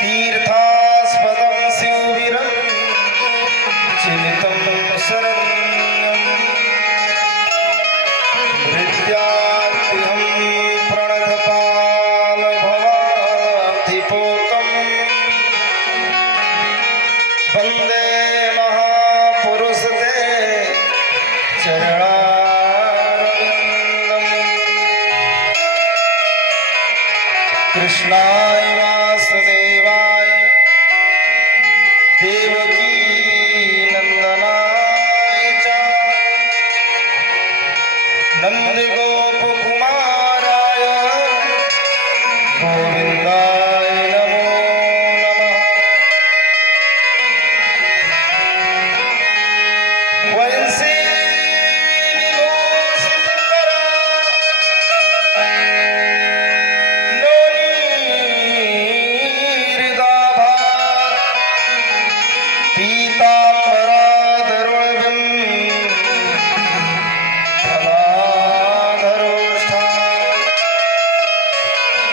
तीर्थास्पदं शिववीरं चिन्तितं शरण्यं विद्यार्थ्यं प्रणतपालभवाधिपोतं वन्दे महापुरुषते चरणारविन्दम्। कृष्णाय वासुदेवाय देवकी नंदनाय च नंदगोपकुमाराय गोविंदाय नमो नमः। वंशी विभूषितकरा नवनीरिदाभा पीताम्बराधरुणिं फलाधरोष्ठां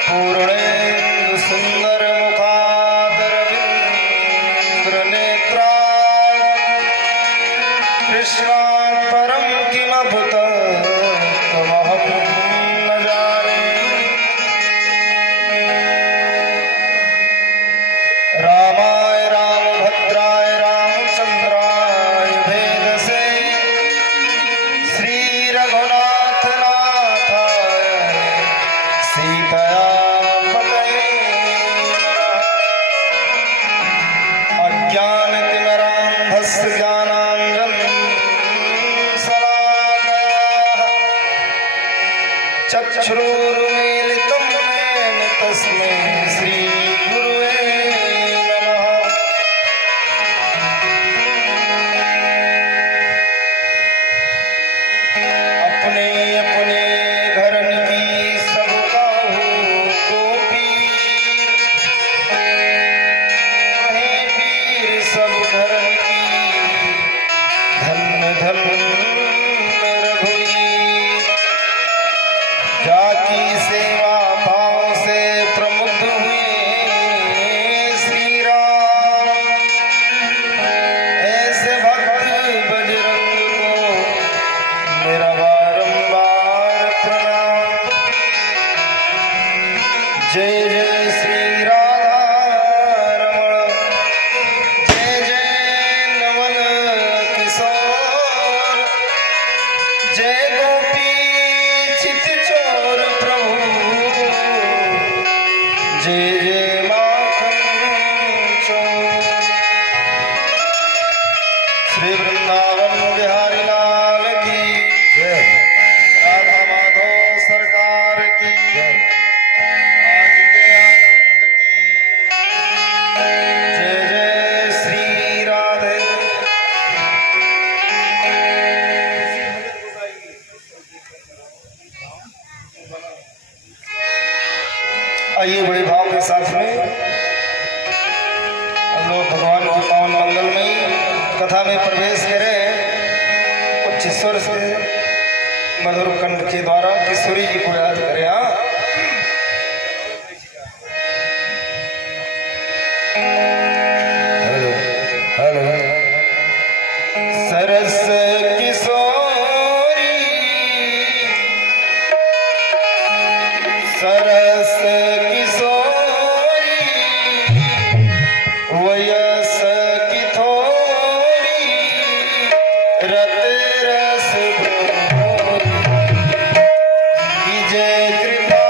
पूर्णेन्दुसुन्दरमुखादरविन्द्रनेत्रात् कृष्णात् परं किमभूत् तमहं न जाने। रामाय रामभद्राय रामचन्द्राय भेदसे श्रीरघुनाथनाथाय सीतया पतये नमः। अज्ञानतिमिरान्धस्य ज्ञानाञ्जनशलाकया चक्षुरुन्मीलितं येन तस्मै श्रीगुरुवे नमः। अपने अपने घरन की सब काहू को पीर, कहे पीर सब घरन की धन्य धन्य रघुवीर। जाकी सेवा भाव से प्रमुख हुए श्री राम, ऐसे भक्त बजरंग को मेरा बारंबार प्रणाम। जय जय श्री राधा रमण, जय जय नवल किशोर, जय गोपी चित चोर प्रभु, जय जय माखन चोर। श्री वृंदावन बिहारी लाल की जय, राधा माधव सरकार की जय, आज के आनंद की जय। जय श्री राधे। आइए बड़े भाव के साथ में हम लोग भगवान की पावन मंगलमयी कथा में प्रवेश करें। उच्च स्वर से मधुर कंठ के द्वारा किशोरी जी को याद करें। हाँ, हेलो हेलो। सरस किशोरी सरस किशोरी वयस की थोरी रत रस भ्रमोरी की जय कृपा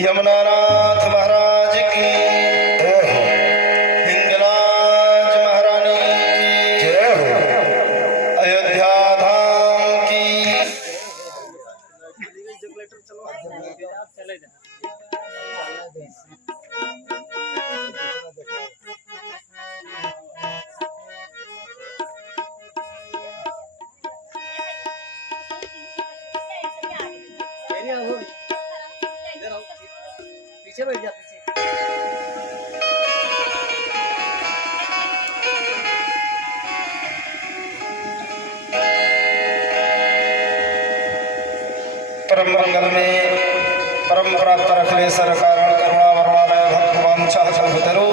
यमुनानाथ महाराज की, हिंगलाज महारानी जय हो, अयोध्या धाम की। पीछे बैठ जा, पीछे। परम मंगल में परम प्राप्त रखले सरकार करुणा वरणालय भगवान चाहतरु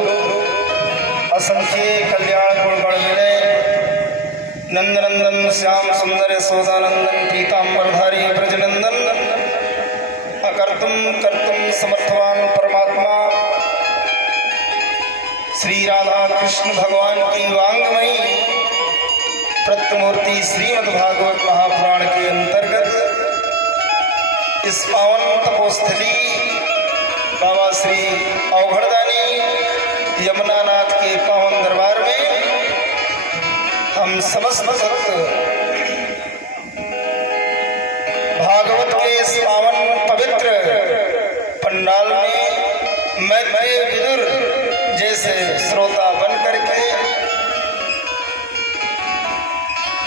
असंख्य कल्याण गुणगण मिले। नंदनंदन श्याम सुंदर यशोदानंदन पीताम्बरधारी ब्रजनंदन अकर्तुम कर्तुम समर्थवान परमात्मा श्री राधा कृष्ण भगवान की वांगमयी प्रत्यमूर्ति श्रीमद् भागवत महापुराण के अंतर्गत इस पावन तपोस्थली बाबा श्री अवघड़दानी यमुनानाथ के पावन दरबार में हम समस्त भक्त भागवत के इस पावन पवित्र पंडाल में मैत्रेय विदुर जैसे श्रोता बन करके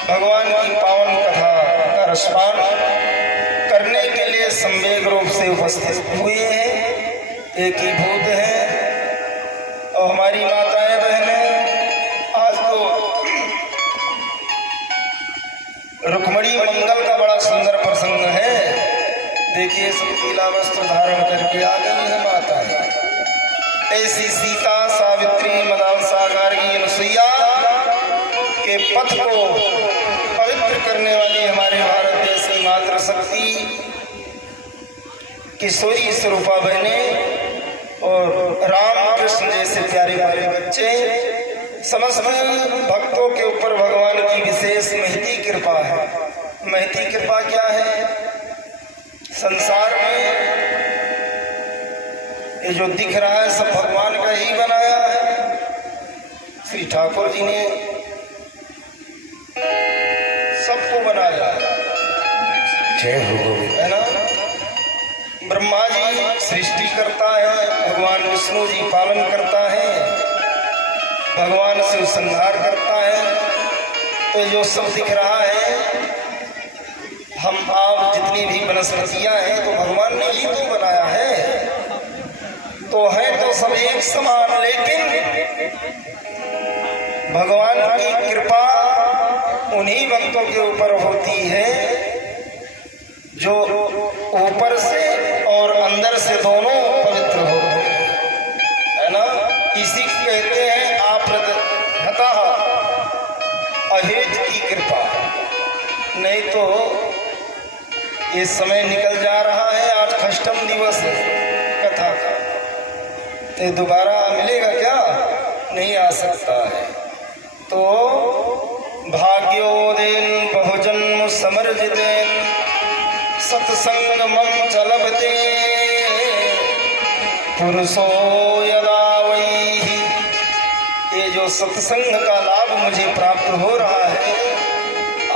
भगवान की पावन कथा का रसपान करने के लिए संवेग रूप से उपस्थित हुए हैं, एकीभूत हैं। और हमारी माताएं बहनें, आज तो रुक्मणी मंगल का बड़ा सुंदर प्रसंग है। देखिए सब पीला वस्त्र धारण करके आ गई है माताएं। ऐसी सीता सावित्री मदालसा गार्गी अनुसुईया के पथ को पवित्र करने वाली हमारे भारत देश की मातृ शक्ति किशोरी स्वरूपा बहने और राम कृष्ण जैसे प्यारे प्यारे बच्चे, समस्त भक्तों के ऊपर भगवान की विशेष महती कृपा है। महती कृपा क्या है? संसार में ये जो दिख रहा है सब भगवान का ही बनाया है। श्री ठाकुर जी ने सबको बनाया है। जय हो, है ना। ब्रह्मा जी सृष्टि करता है, भगवान विष्णु जी पालन करता है, भगवान शिव संहार करता है। तो जो सब दिख रहा है, हम आप जितनी भी वनस्पतियां हैं तो भगवान ने ही तो बनाया है। तो है तो सब एक समान, लेकिन भगवान की कृपा उन्हीं भक्तों के ऊपर होती है जो ऊपर से और अंदर से दोनों पवित्र होते हैं, है ना। इसी को कहते हैं आपृतः अहेत की कृपा। नहीं तो ये समय निकल जा रहा है, आज अष्टम दिवस है कथा का, ये दोबारा मिलेगा क्या? नहीं आ सकता है। तो भाग्योदेन बहुजन्म समर्जितेन सत्संगमं चलबते पुरुषो यदा वैहि। ये जो सत्संग का लाभ मुझे प्राप्त हो रहा है,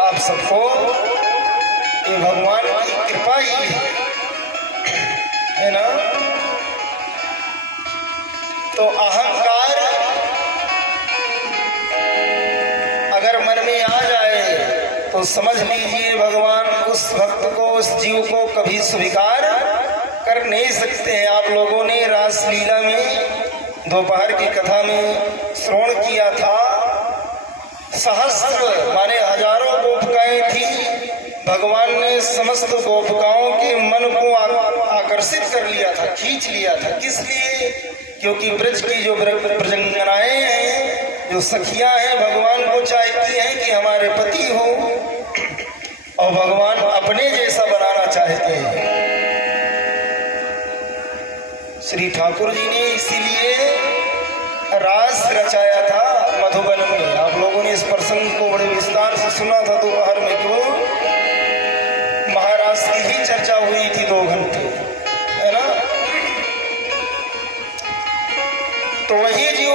आप सबको ये भगवान की कृपा ही है ना। तो अहंकार अगर मन में आ जाए तो समझ लीजिए भगवान उस भक्त को, उस जीव को कभी स्वीकार कर नहीं सकते हैं। आप लोगों ने रासलीला में दोपहर की कथा में श्रवण किया था, सहस्त्र माने हजारों गोपिकाएं थी। भगवान ने समस्त गोपिकाओं के मन को आकर्षित कर लिया था, खींच लिया था। किस लिए? क्योंकि ब्रज की जो ब्रजंगनाएं हैं, जो सखियां हैं, भगवान को चाहती हैं कि हमारे पति हो, और भगवान अपने जैसा बनाना चाहते हैं। श्री ठाकुर जी ने इसीलिए रास रचाया था मधुबन में। आप लोगों ने इस प्रसंग को बड़े विस्तार से सुना था दोपहर में, क्यों? महाराज की ही चर्चा हुई थी 2 घंटे, है ना।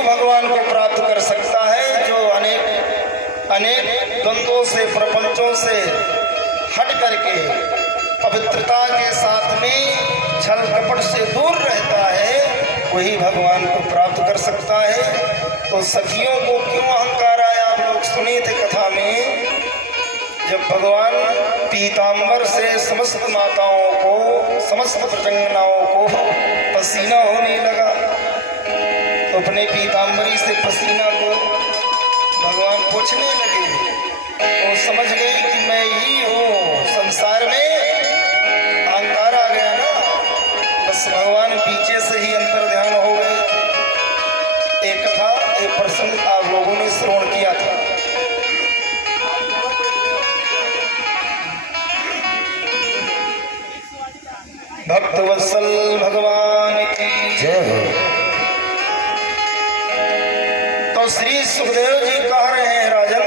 भगवान को प्राप्त कर सकता है जो अनेक अनेक द्वंद्वों से, प्रपंचों से हट करके पवित्रता के साथ में छल कपट से दूर रहता है, वही भगवान को प्राप्त कर सकता है। तो सखियों को क्यों अहंकार आया, आप लोग सुने थे कथा में, जब भगवान पीतांबर से समस्त माताओं को, समस्त प्रजंगनाओं को पसीना होने लगा, तो अपने पीतांबरी से पसीना को भगवान पूछने लगे। वो समझ गए कि मैं ही हूँ, संसार में अहंकार आ गया ना, बस भगवान पीछे से ही अंतर ध्यान हो गए। एक कथा, एक प्रसंग आप लोगों ने श्रवण किया था। भक्त वत्सल भगवान की जय हो। तो श्री सुखदेव जी कह रहे हैं राजन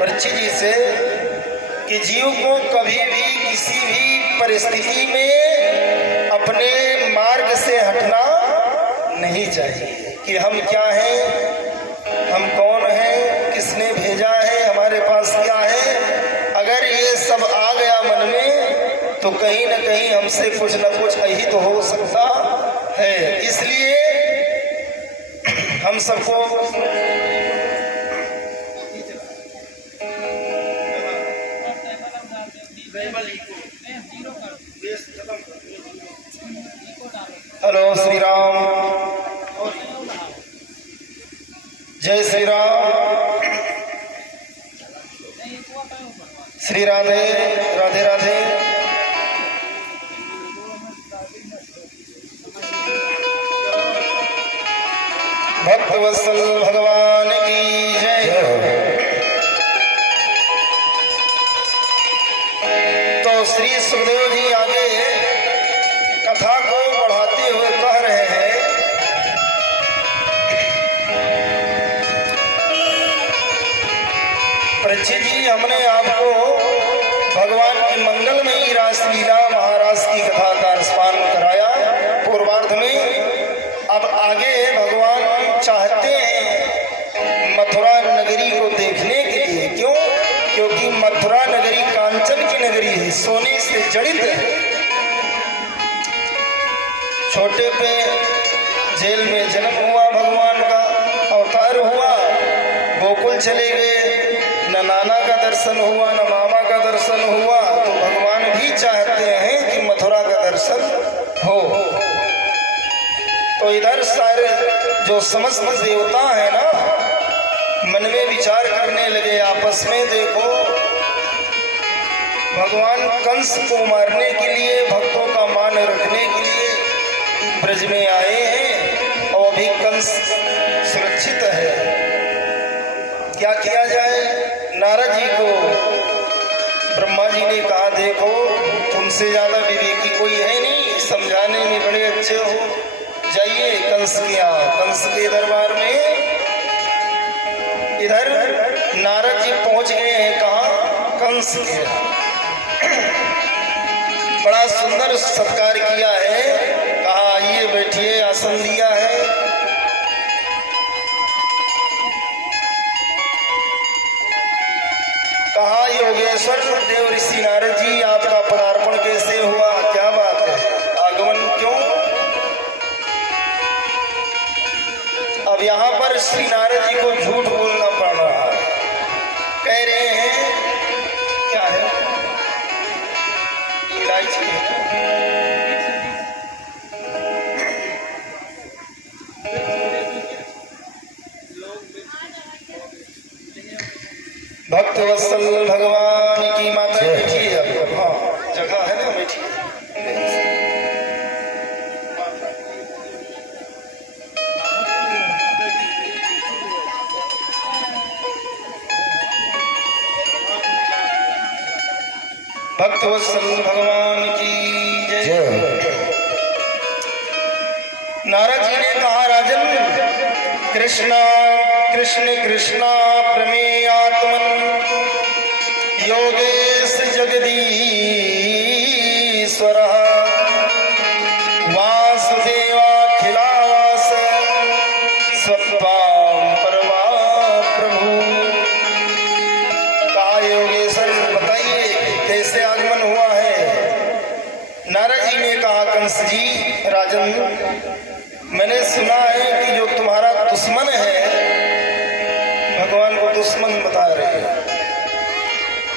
परीक्षित जी से कि जीव को कभी भी किसी भी परिस्थिति में अपने मार्ग से हटना नहीं चाहिए कि हम क्या हैं, हम कौन हैं, किसने भेजा है, हमारे पास क्या है। अगर ये सब आ गया मन में तो कहीं न कहीं हमसे कुछ न कुछ अहित हो सकता है। इसलिए हम सबको हेलो श्री राम, जय श्री राम, श्री राधे राधे राधे। भक्त वत्सल भगवान की जय। तो श्री सुखदेव जी आगे कथा को बढ़ाते हुए कह रहे हैं, परीक्षित जी, हमने आपको भगवान की मंगलमयी रासलीला महाराज की कथा का रसपान कराया पूर्वार्ध में। अब आगे भगवान चाहते हैं मथुरा नगरी को देखने के लिए। क्यों? क्योंकि मथुरा नगरी कांचन की नगरी है, सोने से जड़ित है। छोटे पे जेल में जन्म हुआ, भगवान का अवतार हुआ, गोकुल चले गए, न नाना का दर्शन हुआ न मामा का दर्शन हुआ। तो भगवान भी चाहते हैं कि मथुरा का दर्शन हो। तो इधर सारे जो समस्त देवता है ना, मन में विचार करने लगे आपस में, देखो भगवान कंस को मारने के लिए, भक्तों का मान रखने के लिए ब्रज में आए हैं और अभी कंस सुरक्षित है। क्या किया जाए? नारद जी को ब्रह्मा जी ने कहा, देखो तुमसे ज्यादा विवेकी कोई है नहीं, समझाने में बड़े अच्छे हो, जाइए कंस के दरबार में। इधर नारद जी पहुंच गए हैं, कहाँ? कंस के। बड़ा सुंदर सत्कार किया है, कहा आइए बैठिए, आसन दिया है। कहा योगेश्वर देव ऋषि नारद जी, आपका पदार्पण कैसे हुआ, क्या बात है, आगमन क्यों? अब यहाँ पर श्री नारद जी को झूठ बोलना पड़ रहा है। कह रहे हैं क्या है, इलायची है। भक्त वत्सल भगवान की माता बैठी है। हाँ, जगह है ना, बैठी है। भक्त वत्सल भगवान की जय। नारद जी ने कहा, राजन कृष्णा कृष्ण कृष्णा प्रमेयात्मन योगेश जगदीश्वर वासुदेवा कंस जी, राजन, मैंने सुना है कि जो तुम्हारा दुश्मन है, भगवान को दुश्मन बता रहे हैं,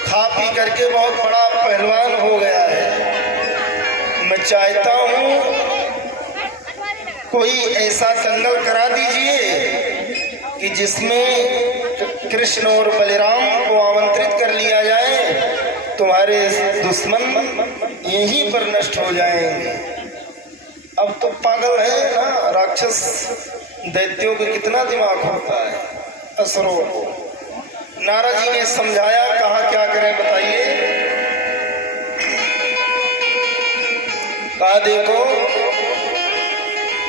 खा पी करके बहुत बड़ा पहलवान हो गया है। मैं चाहता हूँ कोई ऐसा दंगल करा दीजिए कि जिसमें कृष्ण और बलराम को आमंत्रित कर लिया जाए, तुम्हारे दुश्मन यहीं पर नष्ट हो जाएंगे। अब तो पागल है ना, राक्षस दैत्यों के कितना दिमाग होता है, असुरों को। नारद जी ने समझाया, कहा क्या करें बताइए। कहा देखो,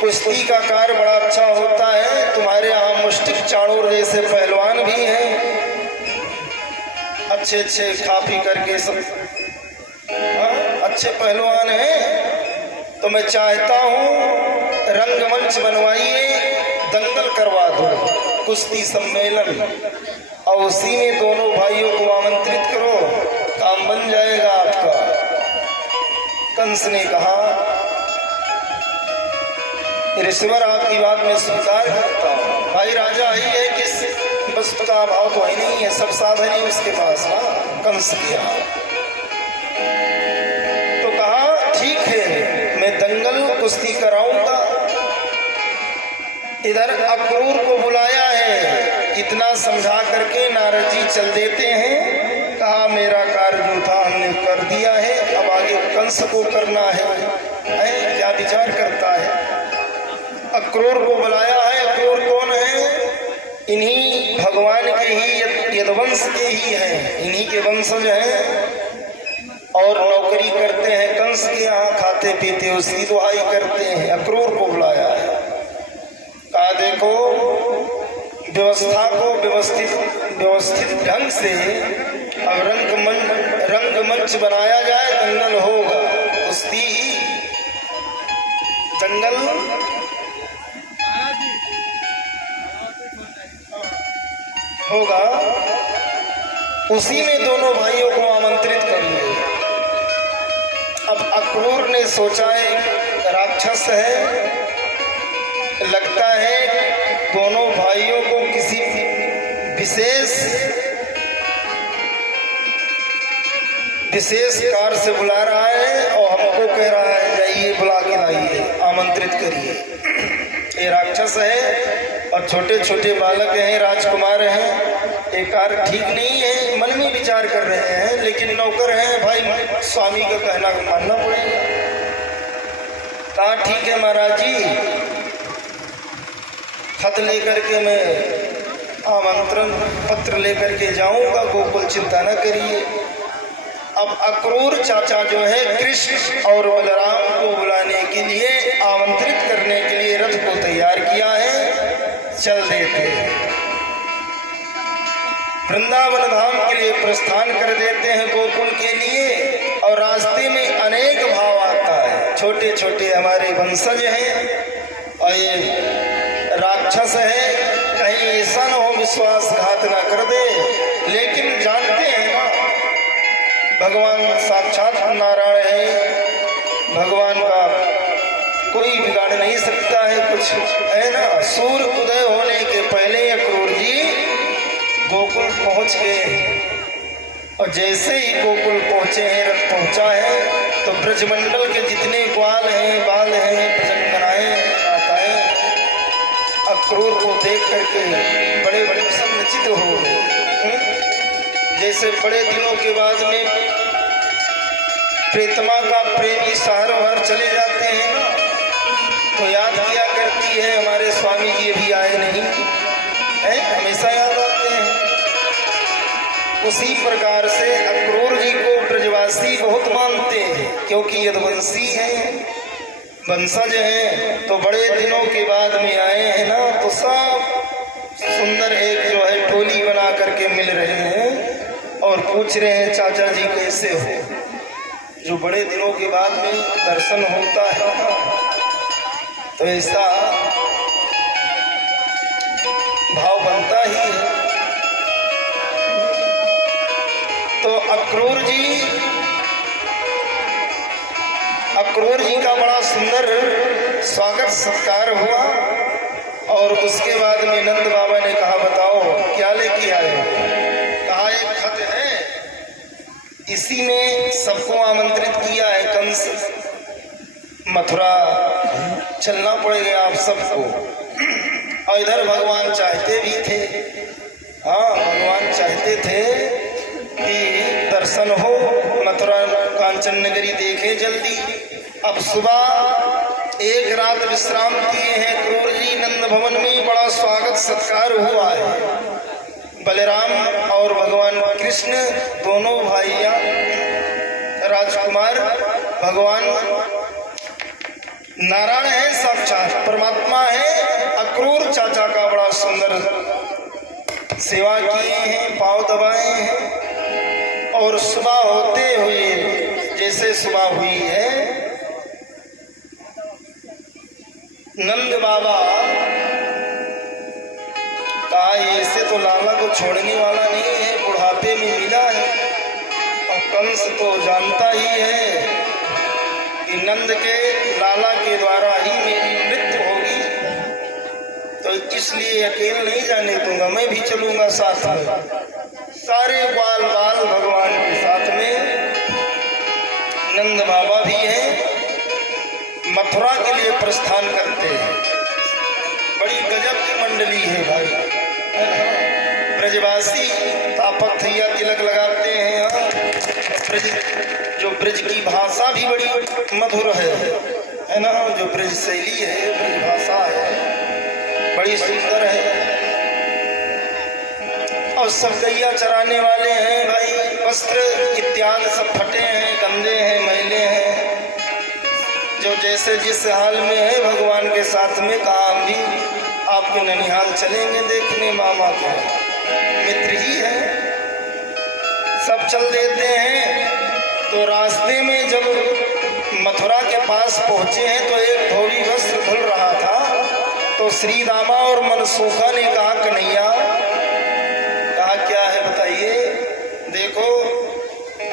कुश्ती का कार्य बड़ा अच्छा होता है, तुम्हारे यहाँ मुष्टिक चाणूर जैसे पहलवान भी हैं, अच्छे अच्छे खा पी करके सब अच्छे पहलवान हैं। तो मैं चाहता हूँ रंगमंच बनवाइए, दंगल करवा दो, कुश्ती सम्मेलन, और उसी में दोनों भाइयों को आमंत्रित करो, काम बन जाएगा आपका। कंस ने कहा, ऋषिवर आपकी बात में स्वीकार करता हूँ। भाई राजा ही है, किस वस्तु का अभाव तो ही नहीं है, सब साधन ही उसके पास ना, कंस किया। तो कहा ठीक है, मैं दंगल कुश्ती कराऊंगा। इधर अक्रूर को बुलाया है, इतना समझा करके नारद जी चल देते हैं। कहा मेरा कार्य जो था हमने कर दिया है, अब आगे कंस को करना है। क्या विचार करता है? अक्रूर को बुलाया है। अक्रूर कौन है? इन्हीं भगवान के ही यदुवंश के ही हैं, इन्हीं के वंशज हैं और नौकरी करते हैं कंस के यहाँ, खाते पीते उसकी दुहाई करते हैं। अक्रूर को बुलाया है। कहा देखो, व्यवस्था को व्यवस्थित ढंग से अब रंगमंच बनाया जाए, दंगल होगा, कुश्ती दंगल होगा, उसी में दोनों भाइयों को आमंत्रित कर लिए। अब अक्रूर ने सोचा है राक्षस है, लगता है दोनों भाइयों को किसी विशेष कार्य से बुला रहा है और हमको कह रहा है जाइए बुला के लाइए, आमंत्रित करिए। ये राक्षस है और छोटे छोटे बालक हैं, राजकुमार हैं, ये कार्य ठीक नहीं है। मन में विचार कर रहे हैं, लेकिन नौकर हैं भाई, स्वामी का कहना मानना पड़ेगा। कहा ठीक है महाराज जी, खत लेकर के मैं आमंत्रण पत्र लेकर के जाऊंगा, गोकुल चिंता न करिए। अब अक्रूर चाचा जो है कृष्ण और बलराम को बुलाने के लिए, आमंत्रित करने के लिए रथ को तैयार किया है, चल देते हैं। वृंदावन धाम के लिए प्रस्थान कर देते हैं गोकुल के लिए। और रास्ते में अनेक भाव आता है, छोटे छोटे हमारे वंशज हैं और ये राक्षस है, कहीं ऐसा न हो विश्वासघात ना कर दे। लेकिन जानते हैं ना, भगवान साक्षात नारायण है, भगवान का कोई बिगाड़ नहीं सकता है कुछ, है ना। सूर्य उदय होने के पहले अक्रूर जी गोकुल पहुंच गए और जैसे ही गोकुल पहुंचे हैं, रथ पहुंचा है, तो ब्रजमंडल के जितने ग्वाल हैं, बाल हैं, भजनकराएं, माताएं अक्रूर को देख करके बड़े बड़े संचित हो गए। जैसे बड़े दिनों के बाद में प्रीतमा का प्रेमी शहर भर चले जाते हैं ना, तो याद किया करती है हमारे स्वामी जी अभी आए नहीं है, हमेशा याद आते हैं। उसी प्रकार से अक्रूर जी को ब्रजवासी बहुत मानते हैं, क्योंकि यदुवंशी हैं, वंशज हैं। तो बड़े दिनों के बाद में आए हैं ना, तो सब सुंदर एक जो है टोली बना करके मिल रहे हैं और पूछ रहे हैं चाचा जी कैसे हो। जो बड़े दिनों के बाद में दर्शन होता है ना, तो ऐसा भाव बनता ही है। तो अक्रूर जी अक्रूर जी का बड़ा सुंदर स्वागत सत्कार हुआ और उसके बाद में नंद बाबा ने कहा बताओ क्या लेके आए हो? कहा एक खत है, इसी ने सबको आमंत्रित किया है कंस, मथुरा चलना पड़ेगा आप सबको। और इधर भगवान चाहते भी थे, हाँ भगवान चाहते थे कि दर्शन हो, मथुरा कांचन नगरी देखे जल्दी। अब सुबह एक रात विश्राम किए हैं क्रूर जी नंद भवन में, बड़ा स्वागत सत्कार हुआ है। बलराम और भगवान कृष्ण दोनों भाइया राजकुमार, भगवान नारायण है, साक्षात परमात्मा है। अक्रूर चाचा का बड़ा सुंदर सेवा किए हैं, पांव दबाए हैं। और सुबह होते हुए जैसे सुबह हुई है, नंद बाबा कहा ऐसे तो लाला को छोड़ने वाला नहीं है, बुढ़ापे में मिला है और कंस तो जानता ही है कि नंद के लाला के द्वारा ही मेरी मृत्यु होगी, तो इसलिए अकेले नहीं जाने दूंगा, मैं भी चलूंगा साथ में। सारे बाल बाल भगवान के साथ में, नंद बाबा भी हैं, मथुरा के लिए प्रस्थान करते हैं। बड़ी गजब की मंडली है भाई, है ना? ब्रजवासी तापक थैया तिलक लगाते हैं यहाँ। ब्रज, जो ब्रज की भाषा भी बड़ी मधुर है ना? जो ब्रज शैली है, ब्रज भाषा है, बड़ी सुंदर है। और सब गैया चराने वाले हैं भाई, वस्त्र इत्यादि सब फटे हैं, गंदे हैं, मैले हैं। जो जैसे जिस हाल में है भगवान के साथ में कहा हम भी आपके ननिहाल चलेंगे देखने, मामा के मित्र ही है, सब चल देते हैं। तो रास्ते में जब मथुरा के पास पहुंचे हैं तो एक धोबी वस्त्र धुल रहा था, तो श्री दामा और मनसूखा ने कहा कन्हैया, कहा क्या है बताइए, देखो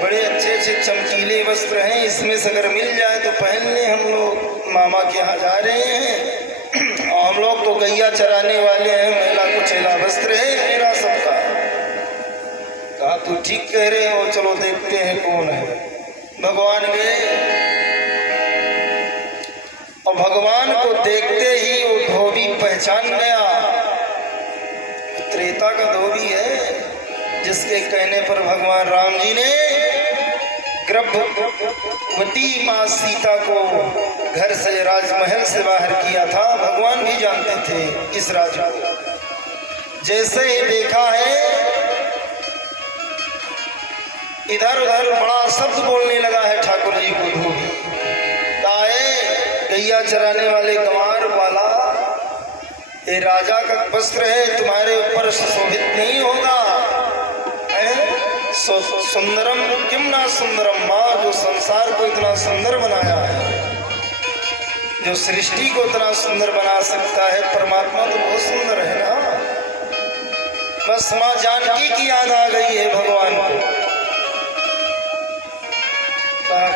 बड़े अच्छे अच्छे चमकीले वस्त्र हैं, इसमें से अगर मिल जाए तो पहन ले, हम लोग मामा के यहाँ जा रहे हैं और हम लोग तो गैया चराने वाले हैं, मेला कुचेला वस्त्र है मेरा सबका। कहा तू ठीक कह रहे हो, चलो देखते हैं कौन है। भगवान गए और भगवान को देखते ही वो धोबी पहचान गया, त्रेता का धोबी है, जिसके कहने पर भगवान राम जी ने गर्भवती माँ सीता को घर से, राजमहल से बाहर किया था। भगवान भी जानते थे इस राज को। जैसे ही देखा है, इधर उधर बड़ा शब्द बोलने लगा है ठाकुर जी को धोबी। गैया चराने वाले गंवार वाला, ये राजा का वस्त्र है, तुम्हारे ऊपर सुशोभित नहीं होगा। सुंदरम किम ना सुंदरम माँ, जो संसार को इतना सुंदर बनाया है, जो सृष्टि को इतना सुंदर बना सकता है, परमात्मा तो बहुत सुंदर है ना। बस माँ जानकी की याद आ गई है भगवान को।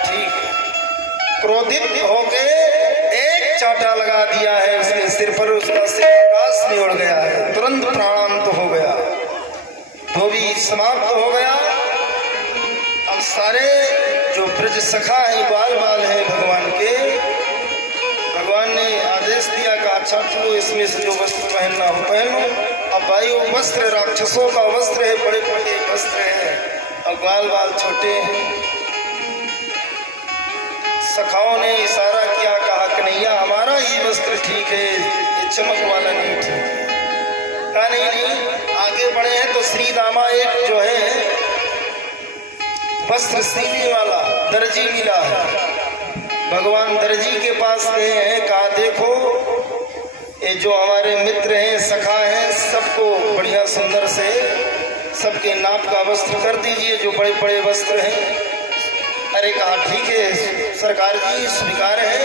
ठीक, क्रोधित होके एक चाटा लगा दिया है उसके सिर पर, उसका सिर आकाश में उड़ गया है, तुरंत प्राणांत हो गया, धोबी समाप्त हो गया। अब सारे जो ब्रज सखा है, बाल बाल है भगवान के, भगवान ने आदेश दिया कि अच्छा चलो इसमें से जो वस्त्र पहनना हो पहनो। अब भाई वो वस्त्र राक्षसों का वस्त्र है, बड़े बड़े वस्त्र है और बाल बाल छोटे हैं। सखाओं ने इशारा किया, कहा कन्हैया हमारा ही वस्त्र ठीक है, ये चमक वाला नहीं ठीक। कहा नहीं, आगे बढ़े हैं तो श्री दामा एक जो है वस्त्र सीने वाला दर्जी मिला है। भगवान दर्जी के पास गए हैं, कहा देखो ये जो हमारे मित्र हैं, सखा हैं, सबको बढ़िया सुंदर से सबके नाप का वस्त्र कर दीजिए, जो बड़े बड़े वस्त्र हैं। अरे कहा ठीक है सरकार जी, स्वीकार है।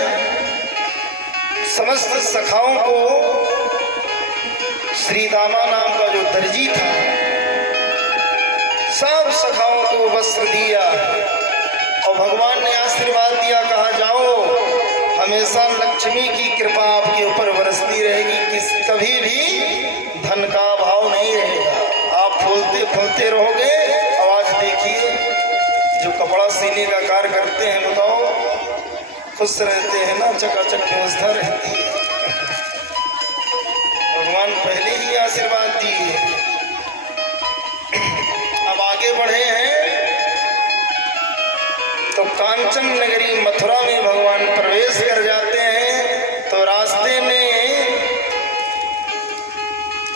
समस्त सखाओं को श्री दामा नाम का जो दर्जी था, सब सखाओं को वस्त्र दिया और भगवान ने आशीर्वाद दिया, कहा जाओ हमेशा लक्ष्मी की कृपा आपके ऊपर बरसती रहेगी, कभी भी धन का अभाव नहीं रहेगा, आप फूलते फूलते रहोगे। और आज देखिए जो कपड़ा सीने का कार्य करते हैं, बताओ खुश रहते हैं ना, चकाचक व्यवस्था रहती है। भगवान पहले ही आशीर्वाद दिए। अब आगे बढ़े हैं तो कांचन नगरी मथुरा में भगवान प्रवेश कर जाते हैं। तो रास्ते में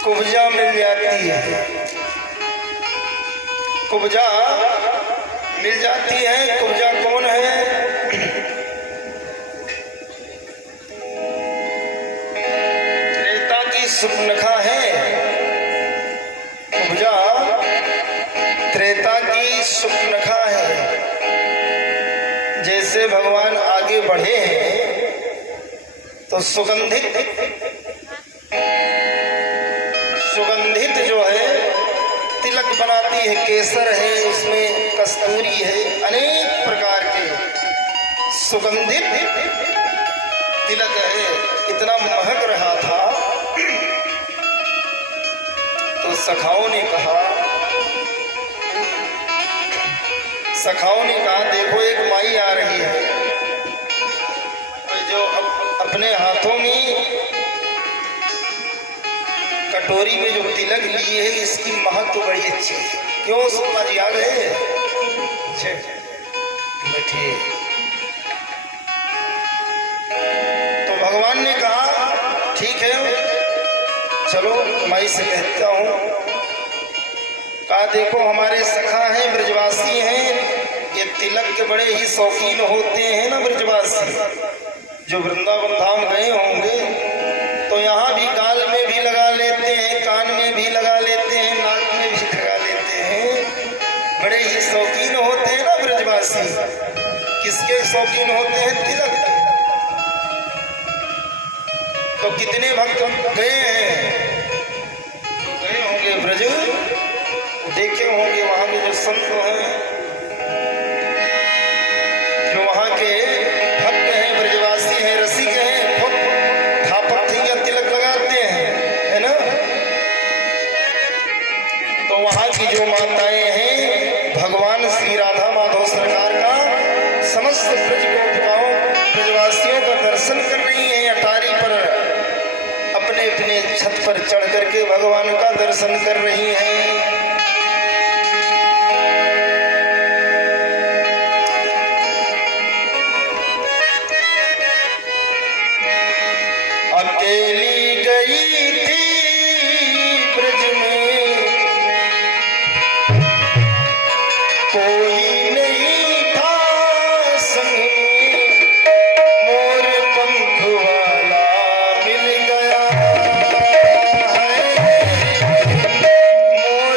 कुब्जा मिल जाती है, कुब्जा मिल जाती है। कुब्जा कौन है? त्रेता की सुपनखा है कुब्जा, त्रेता की सुपनखा है। जैसे भगवान आगे बढ़े हैं तो सुगंधित जो है तिलक बनाती है, केसर है, उसमें कस्तूरी है, अनेक प्रकार के सुगंधित तिलक है। इतना महक रहा था तो सखाओं ने कहा देखो एक माई आ रही है जो अपने हाथों में कटोरी में जो तिलक लिए है, इसकी महक तो बड़ी अच्छी है। क्यों सुषमा जी आ गए? बैठिए। तो भगवान ने कहा ठीक है, चलो माई से कहता हूँ। कहा देखो हमारे सखा हैं, ब्रजवासी हैं, ये तिलक के बड़े ही शौकीन होते हैं ना ब्रजवासी। जो वृंदावन धाम गए होंगे तो यहाँ भी गाल में भी लगा लेते हैं, कान में भी लगा लेते हैं, नाक में भी लगा लेते हैं। बड़े ही शौकीन होते हैं ना ब्रजवासी। किसके शौकीन होते हैं? तिलक। तो कितने भक्त गए हैं? गए होंगे ब्रज, देखे होंगे वहां के जो संत हैं, जो वहां के भक्त हैं, ब्रजवासी हैं, रसिक हैं, बहुत थापक या तिलक लगाते हैं, है ना। तो वहां की जो माताएं हैं, भगवान श्री राधा माधव सरकार का समस्त ब्रज गोपिकाओं ब्रजवासियों का दर्शन कर रही हैं। अटारी पर अपने अपने छत पर चढ़ करके भगवान का दर्शन कर रही हैं। अकेली गई थी ब्रज में, कोई नहीं था संग में, मोर पंख वाला मिल गया है, मोर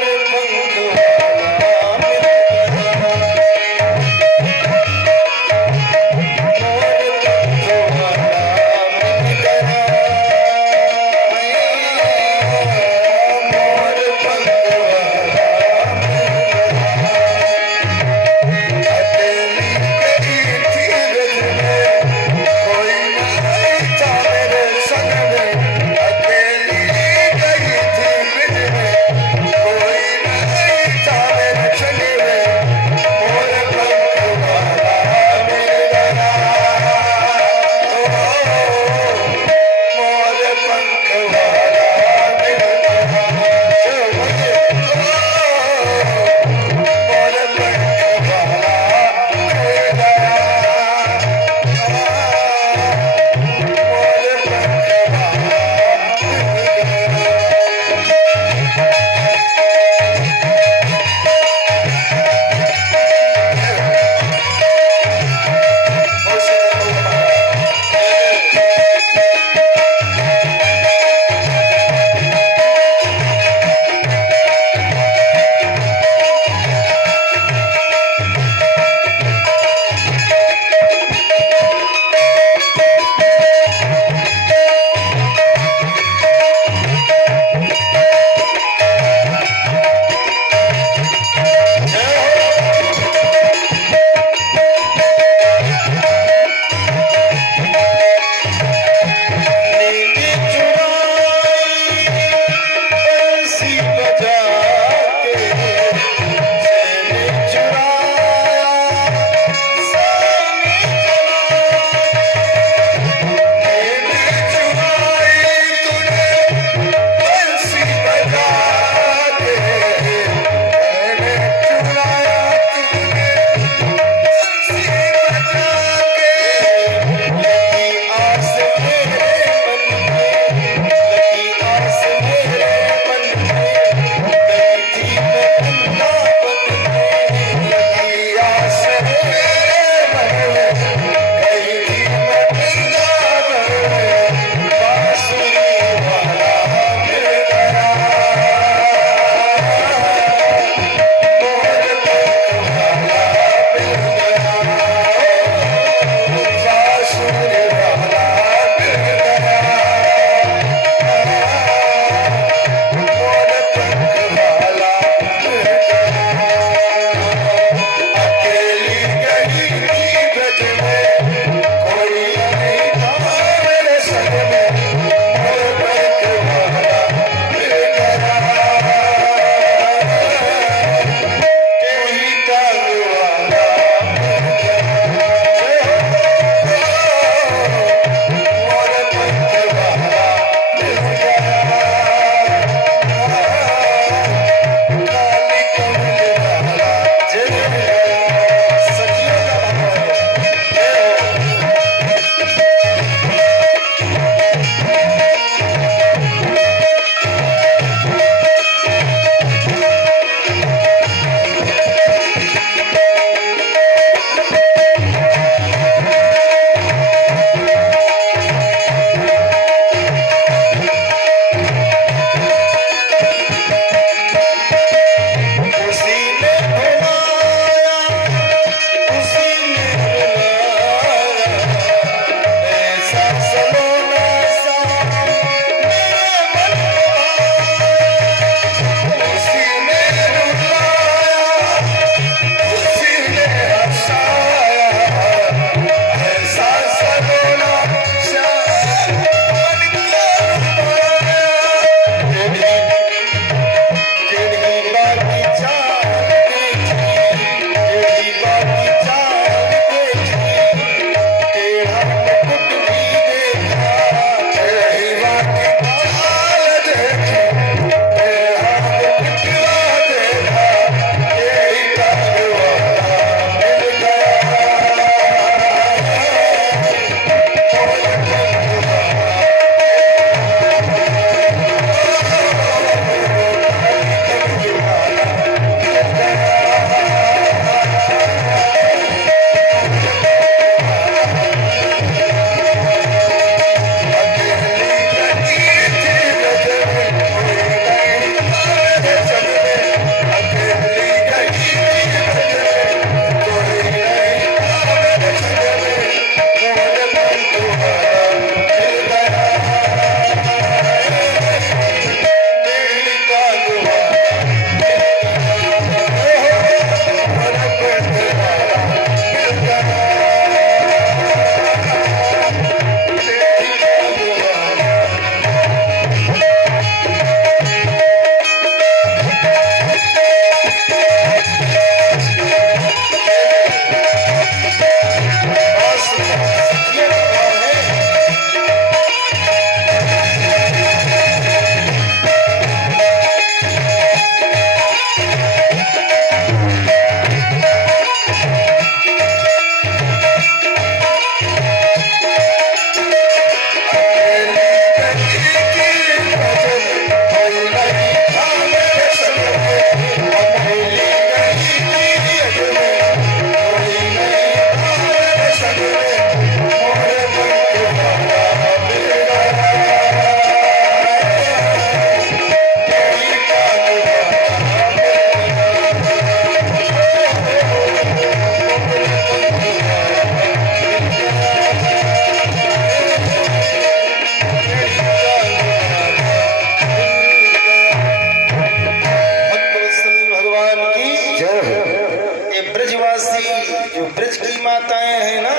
माताएं हैं ना,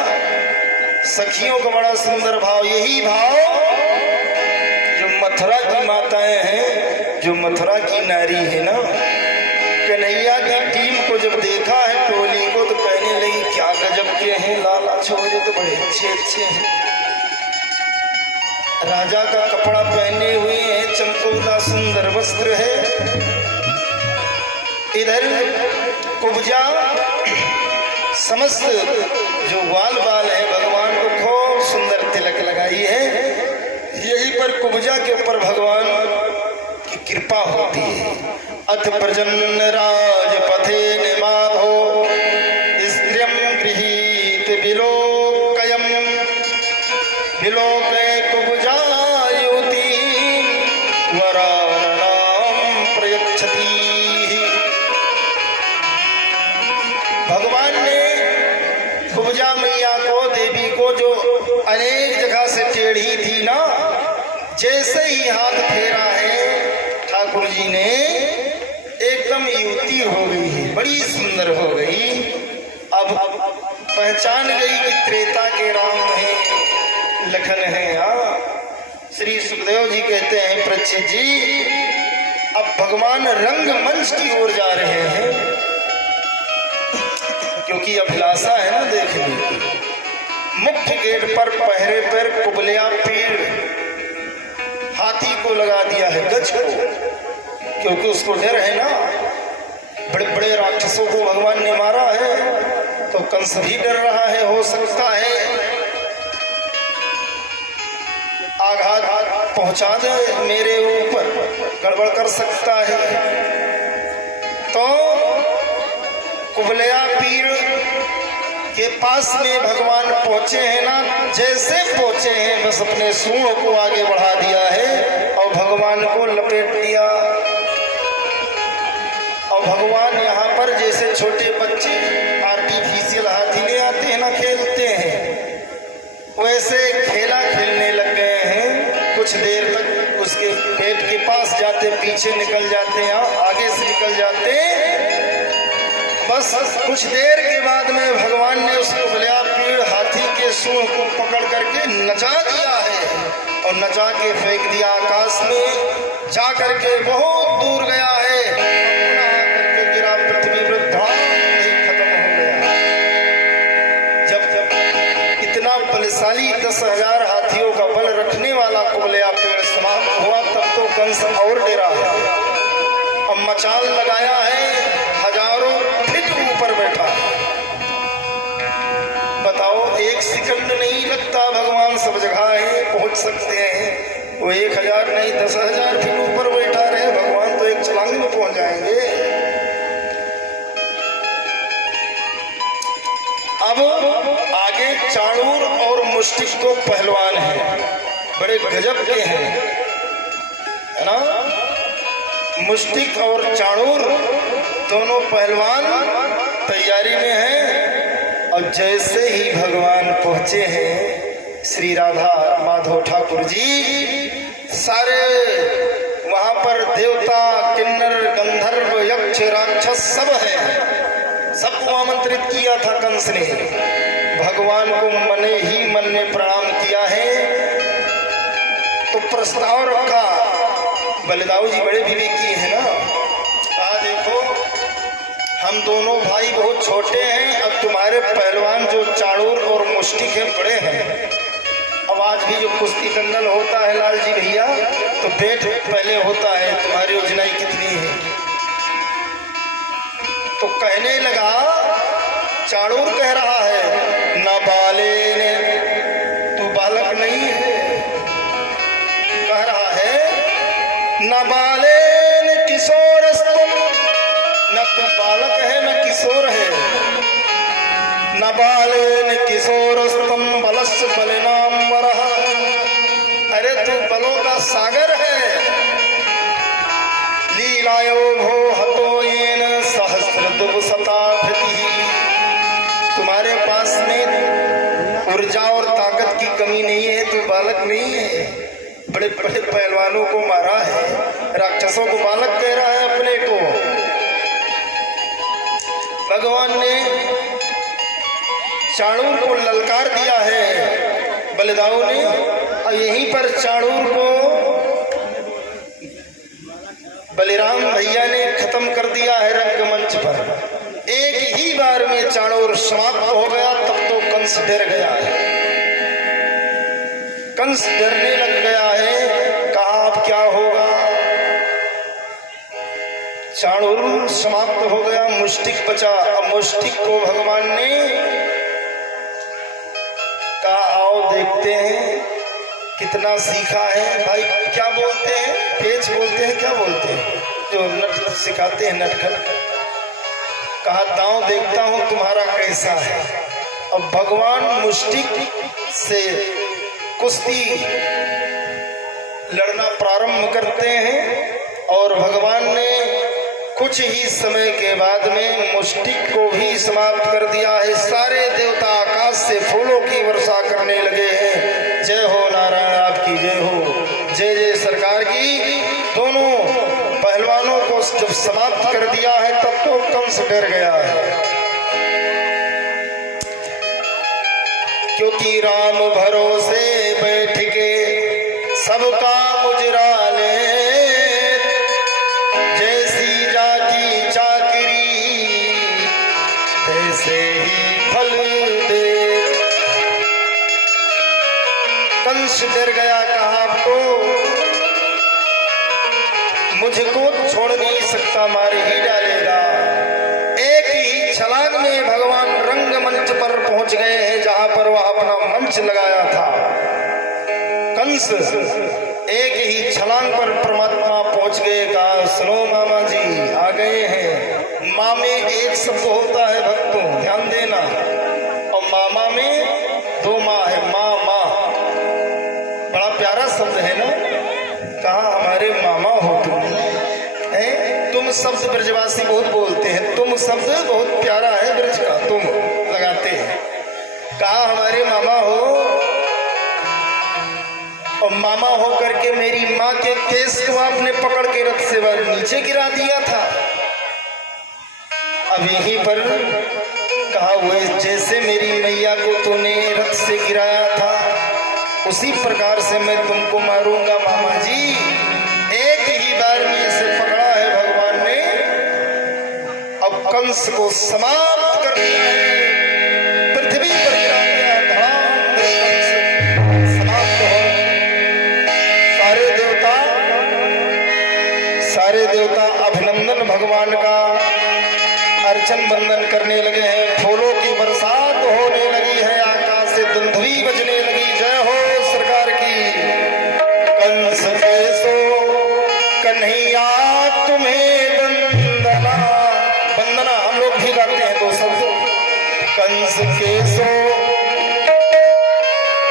सखियों का बड़ा सुंदर भाव, यही भाव जो मथुरा की माताएं हैं, जो मथुरा की नारी है ना, कन्हैया की टीम को जब देखा है टोली को तो कहने लगी क्या गजब के हैं, लाला छोरे तो बड़े अच्छे अच्छे हैं, राजा का कपड़ा पहने हुए हैं, चमकौला सुंदर वस्त्र है। इधर कुब्जा समस्त जो बाल बाल है भगवान को खूब सुंदर तिलक लगाई है, यही पर कुब्जा के ऊपर भगवान की कृपा होती है। अथ प्रजन्न राजपथे निमाधो स्त्रियं गृहीत विलोकयम् विलोके कुब्जा युवती वराणां प्रयच्छति। भगवान ने कुब्जा मैया को, देवी को, जो अनेक जगह से टेढ़ी थी ना, जैसे ही हाथ फेरा है ठाकुर जी ने एकदम युवती हो गई है, बड़ी सुंदर हो गई। अब पहचान गई कि त्रेता के राम है, लखन है। श्री सुखदेव जी कहते हैं परीक्षित जी, अब भगवान रंगमंच की ओर जा रहे हैं, क्योंकि अभिलाषा है ना देखने की। मुख्य गेट पर पहरे पर कुबलिया पीड़ हाथी को लगा दिया है, गज को, क्योंकि उसको डर है ना, बड़े बड़े राक्षसों को भगवान ने मारा है, तो कंस भी डर रहा है, हो सकता है आघात पहुंचा दे मेरे ऊपर, गड़बड़ कर सकता है। तो कुबलिया पीर के पास में भगवान पहुंचे हैं ना, जैसे पहुंचे हैं बस अपने सूंड को आगे बढ़ा दिया है और भगवान को लपेट दिया। और भगवान यहाँ पर जैसे छोटे बच्चे आर्टिफिशियल हाथी ले आते हैं ना, खेलते हैं, वैसे खेला खेलने लग गए हैं। कुछ देर तक उसके पेट के पास जाते, पीछे निकल जाते हैं, आगे से निकल जाते हैं। बस कुछ देर के बाद में भगवान ने उस कुबलिया पीड़ हाथी के सूंड को पकड़ करके नचा दिया है और नचा के फेंक दिया आकाश में, जा करके बहुत दूर गया है, करके गिरा पृथ्वी पर, खत्म हो गया। जब इतना बलशाली 10,000 हाथियों का बल रखने वाला कुबलिया पेड़ समाप्त हुआ, तब तो कंस और डरा है। अब मचाल लगाया है, हजारों फीट ऊपर बैठा है। बताओ, एक सेकंड नहीं लगता, भगवान सब जगह है, पहुंच सकते हैं। वो 1,000 नहीं 10,000 फीट ऊपर बैठा रहे, भगवान तो एक छलांग में पहुंच जाएंगे। अब आगे चाणूर और मुष्टिक को पहलवान है, बड़े गजब के हैं, है ना। मुष्टिक और चाणूर दोनों पहलवान तैयारी में हैं। और जैसे ही भगवान पहुंचे हैं श्री राधा माधव ठाकुर जी, सारे वहां पर देवता, किन्नर, गंधर्व, यक्ष, राक्षस सब हैं, सबको आमंत्रित किया था कंस ने। भगवान को मने ही मन में प्रणाम किया है। तो प्रस्ताव रखा, बलिदाऊ जी बड़े विवेकी है ना, कहा देखो हम दोनों भाई बहुत छोटे हैं, अब तुम्हारे पहलवान जो चाणूर और मुष्टिक हैं बड़े हैं। अब आज भी जो कुश्ती दंगल होता है लाल जी भैया, तो पेट पहले होता है, तुम्हारी योजनाएं कितनी है। तो कहने लगा, चाणूर कह रहा है, न बाले ने, तू बालक नहीं है, कह रहा है न बाले न किशोरस्तुम, न तू बालक है न किशोर है। न बाले न किशोरस्तुम बलस्य बलिनाम वरः, अरे तू बलों का सागर है। लीलायो भो हतो येन सहस्र दुवसता धृति, तुम्हारे पास में ऊर्जा और ताकत की कमी नहीं है, तू बालक नहीं है। बड़े बड़े पहलवानों को मारा है, राक्षसों को बालक कह रहा है अपने को। भगवान ने चाणूर को ललकार दिया है बलिदाऊ ने, और यहीं पर चाणूर को बलिराम भैया ने खत्म कर दिया है रंगमंच पर। एक ही बार में चाणूर समाप्त हो गया। तब तो कंस डर गया है, कंस डरने लग गया है। कहा अब क्या होगा। चाणूर समाप्त हो गया, मुष्टिक बचा। अब मुष्टिक को भगवान ने कहा आओ देखते हैं कितना सीखा है। भाई क्या बोलते हैं, पेच बोलते हैं, क्या बोलते हैं जो नट सिखाते हैं, नटखट। कहा दांव देखता हूं तुम्हारा कैसा है। अब भगवान मुष्टिक से कुश्ती लड़ना प्रारंभ करते हैं और भगवान ने कुछ ही समय के बाद में मुष्टिक को भी समाप्त कर दिया है। सारे देवता आकाश से फूलों की वर्षा करने लगे हैं। जय हो नारायण, आपकी जय हो, जय जय सरकार की। दोनों पहलवानों को जब समाप्त कर दिया है तब तो कंस डर गया है, क्योंकि राम भरोसे बैठ के सबका मुजरा ले, जैसी जाकी चाकरी तैसे ही फल दे। कंस डर गया, कहा तो मुझको छोड़ नहीं सकता, मार ही डालेगा। एक ही छलांग में भगवान रंगमंच पर पहुंच गए हैं जहां पर वह अपना मंच लगाया था। कंस एक ही छलांग पर परमात्मा पहुंच गए। कहा सुनो मामा जी आ गए हैं। माँ में एक शब्द होता है भक्तों, ध्यान देना, और मामा में दो माँ है। माँ माँ बड़ा प्यारा शब्द है ना। कहा हमारे मामा हो तुम है। तुम शब्द ब्रजवासी बहुत बोलते हैं, तुम शब्द बहुत प्यारा है ब्रज का, तुम लगाते हैं। कहा हमारे मामा हो, और मामा हो करके मेरी माँ के केस को आपने पकड़ के रथ से नीचे गिरा दिया था। अब यहीं पर कहा हुए जैसे मेरी मैया को तूने रथ से गिराया था उसी प्रकार से मैं तुमको मारूंगा मामा जी। एक ही बार में इसे पकड़ा है भगवान ने। अब कंस को समाप्त कर दिया है, पृथ्वी पर गिरा दिया, धड़ाम से कंस समाप्त हो। सारे देवता अभिनंदन भगवान का अर्चन बंदन करने लगे हैं। फूलों की बरसात होने लगी है, आकाश से दुंदुभी बजने लगी। जय हो सरकार की। कंस केसो कन्हैया तुम्हें वंदना, वंदना हम लोग भी गाते हैं दो शब्द। कंस केसो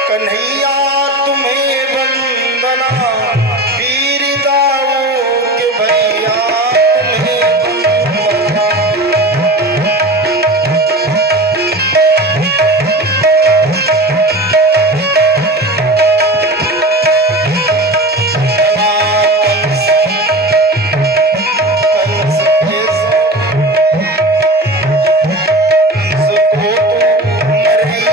कन्हैया तुम्हें वंदना, वीरताओं के भैया तुम्हें वंदना। कंस केसो कंस को तुम मरैया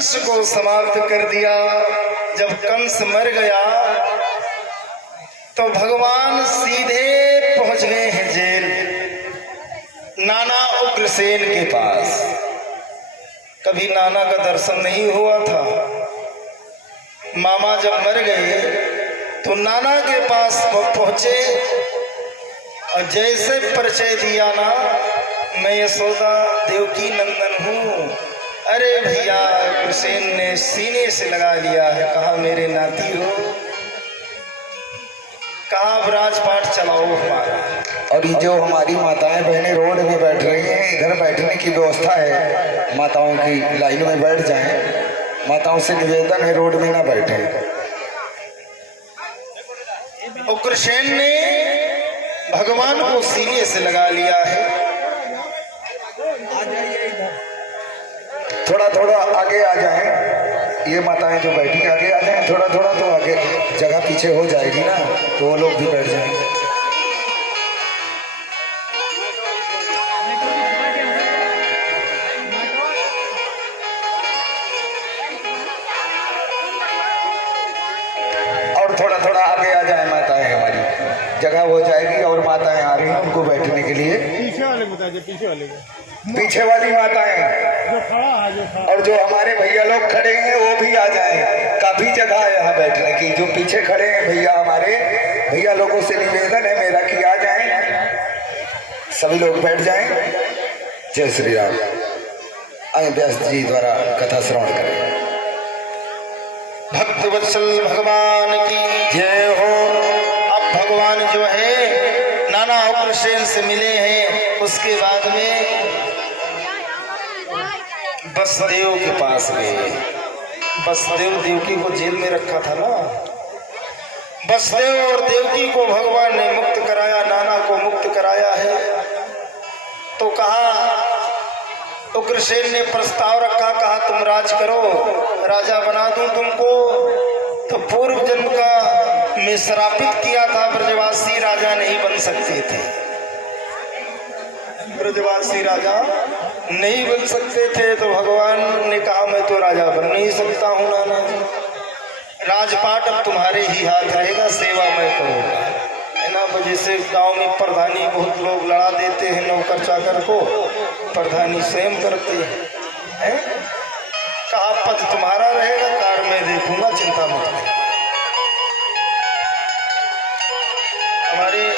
कंस को समाप्त कर दिया। जब कंस मर गया तो भगवान सीधे पहुंच गए हैं जेल, नाना उग्रसेन के पास। कभी नाना का दर्शन नहीं हुआ था। मामा जब मर गए तो नाना के पास वो पहुंचे और जैसे परिचय दिया ना, मैं यशोदा देवकी नंदन हूँ। अरे भैया, उग्रसेन ने सीने से लगा लिया है, कहा मेरे नाती हो, कहा अब राजपाट चलाओ हमारा। और ये जो हमारी माताएं बहनें रोड में बैठ रही हैं, इधर बैठने की व्यवस्था है, माताओं की लाइन में बैठ जाएं। माताओं से निवेदन है रोड में ना बैठे। उग्रसेन ने भगवान को सीने से लगा लिया है। थोड़ा थोड़ा आगे आ जाएं, ये माताएं जो बैठी आगे आ जाएं, थोड़ा थोड़ा तो आगे जगह पीछे हो जाएगी ना, तो वो लोग भी बैठ जाएंगे। और थोड़ा थोड़ा आगे आ जाए माताएं, हमारी जगह हो जाएगी। और माताएं आ रही हैं उनको बैठने के लिए। पीछे वाले बताइए, पीछे वाले पीछे वाली माताएं जो खड़ा है, जो खड़ा। और जो हमारे भैया लोग खड़े हैं वो भी आ जाएं। काफी जगह है यहाँ बैठने की। जो पीछे खड़े हैं भैया, हमारे भैया लोगों से निवेदन है मेरा कि आ जाएं, सभी लोग बैठ जाएं। जय श्री राम। आए व्यास जी द्वारा कथा श्रवण करें। भक्त वत्सल भगवान की जय हो। अब भगवान जो है नाना उग्रसेन से मिले हैं, उसके बाद में वसुदेव के पास गए। वसुदेव देवकी को जेल में रखा था ना। वसुदेव और देवकी को भगवान ने मुक्त कराया, नाना को मुक्त कराया है। तो कहा, उग्रसेन ने प्रस्ताव रखा, कहा तुम राज करो, राजा बना दूं तुमको। तो पूर्व जन्म का मैं श्रापित किया था, ब्रजवासी राजा नहीं बन सकते थे। ब्रजवासी राजा नहीं बन सकते थे, तो भगवान ने कहा मैं तो राजा बन नहीं सकता हूँ नाना जी, राजपाट अब तुम्हारे ही हाथ रहेगा, सेवा मैं करूँगा, है ना। वजह से गांव में प्रधानी बहुत लोग लड़ा देते हैं नौकर चाकर को, प्रधानी स्वयं करते हैं। कहा पद तुम्हारा रहेगा, कार मैं देखूंगा, चिंता मत करो। हमारे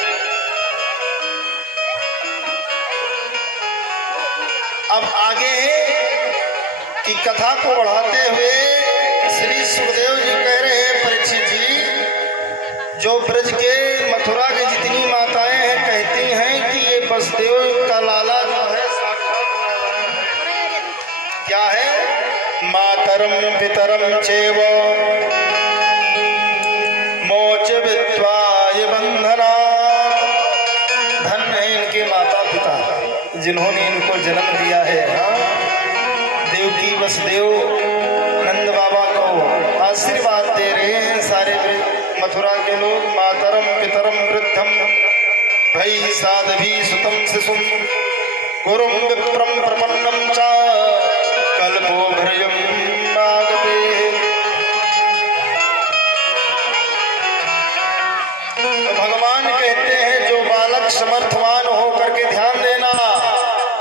अब आगे है कि कथा को बढ़ाते हुए श्री सुखदेव जी कह रहे हैं, परीक्षित जी, जो ब्रज के मथुरा के जितनी माताएं हैं कहती हैं कि ये वसुदेव का लाला जो है साक्षात क्या है, मातरम पितरम चैव मोच विद्वाय बंधना। धन है इनके माता पिता जिन्होंने इनको जन्म दिया है। देवकी वसुदेव नंद बाबा को आशीर्वाद दे रहे हैं सारे मथुरा के लोग। मातरम पितरम वृद्धम भई साधवी सुतम शिशुम गुरुम विप्रम प्रपन्नम च कल्पो भ्रयम आगते। तो भगवान कहते हैं जो बालक समर्थवान होकर के ध्यान देना।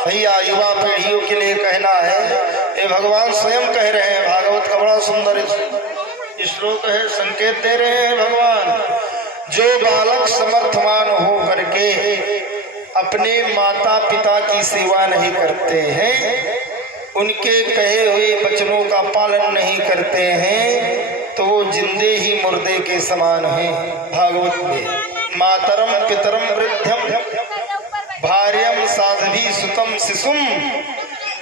भैया युवा पीढ़ियों के लिए कहना है, ये भगवान स्वयं कह रहे हैं, भागवत का बड़ा सुंदर श्लोक है, संकेत दे रहे हैं भगवान। जो बालक समर्थवान हो करके अपने माता पिता की सेवा नहीं करते हैं, उनके कहे हुए वचनों का पालन नहीं करते हैं, तो वो जिंदे ही मुर्दे के समान हैं। भागवत में मातरम पितरम वृद्धम भार्यम साध्वी सुतम शिशुम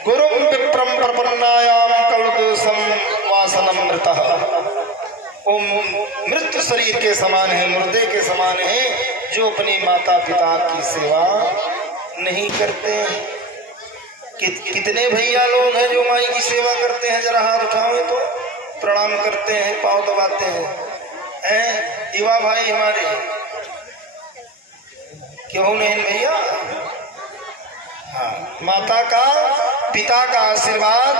गुरुम विप्रम प्रपन्नायाम कल्पदोषम वासनम मृतः। वो मृत शरीर के समान है, मुर्दे के समान है, जो अपने माता पिता की सेवा नहीं करते हैं। कितने भैया लोग हैं जो माई की सेवा करते हैं, जरा हाथ उठाओ तो प्रणाम करते हैं, पांव दबाते हैं। युवा भाई हमारे क्यों नहीं भैया? हाँ, माता का पिता का आशीर्वाद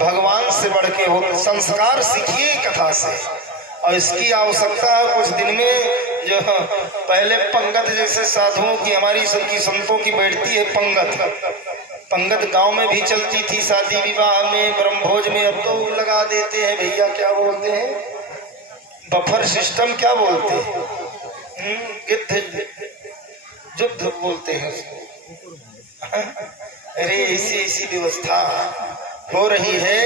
भगवान से बढ़ के हो। संस्कार सीखिए कथा से, और इसकी आवश्यकता है कुछ दिन में। जो पहले पंगत जैसे साधुओं की, हमारी सबकी संतों की बैठती है पंगत गांव में भी चलती थी, शादी विवाह में, ब्रह्मभोज में। अब तो लगा देते हैं भैया, क्या बोलते हैं, बफर सिस्टम, क्या बोलते हैं, युद्ध बोलते हैं उसको। अरे ऐसी व्यवस्था हो रही है।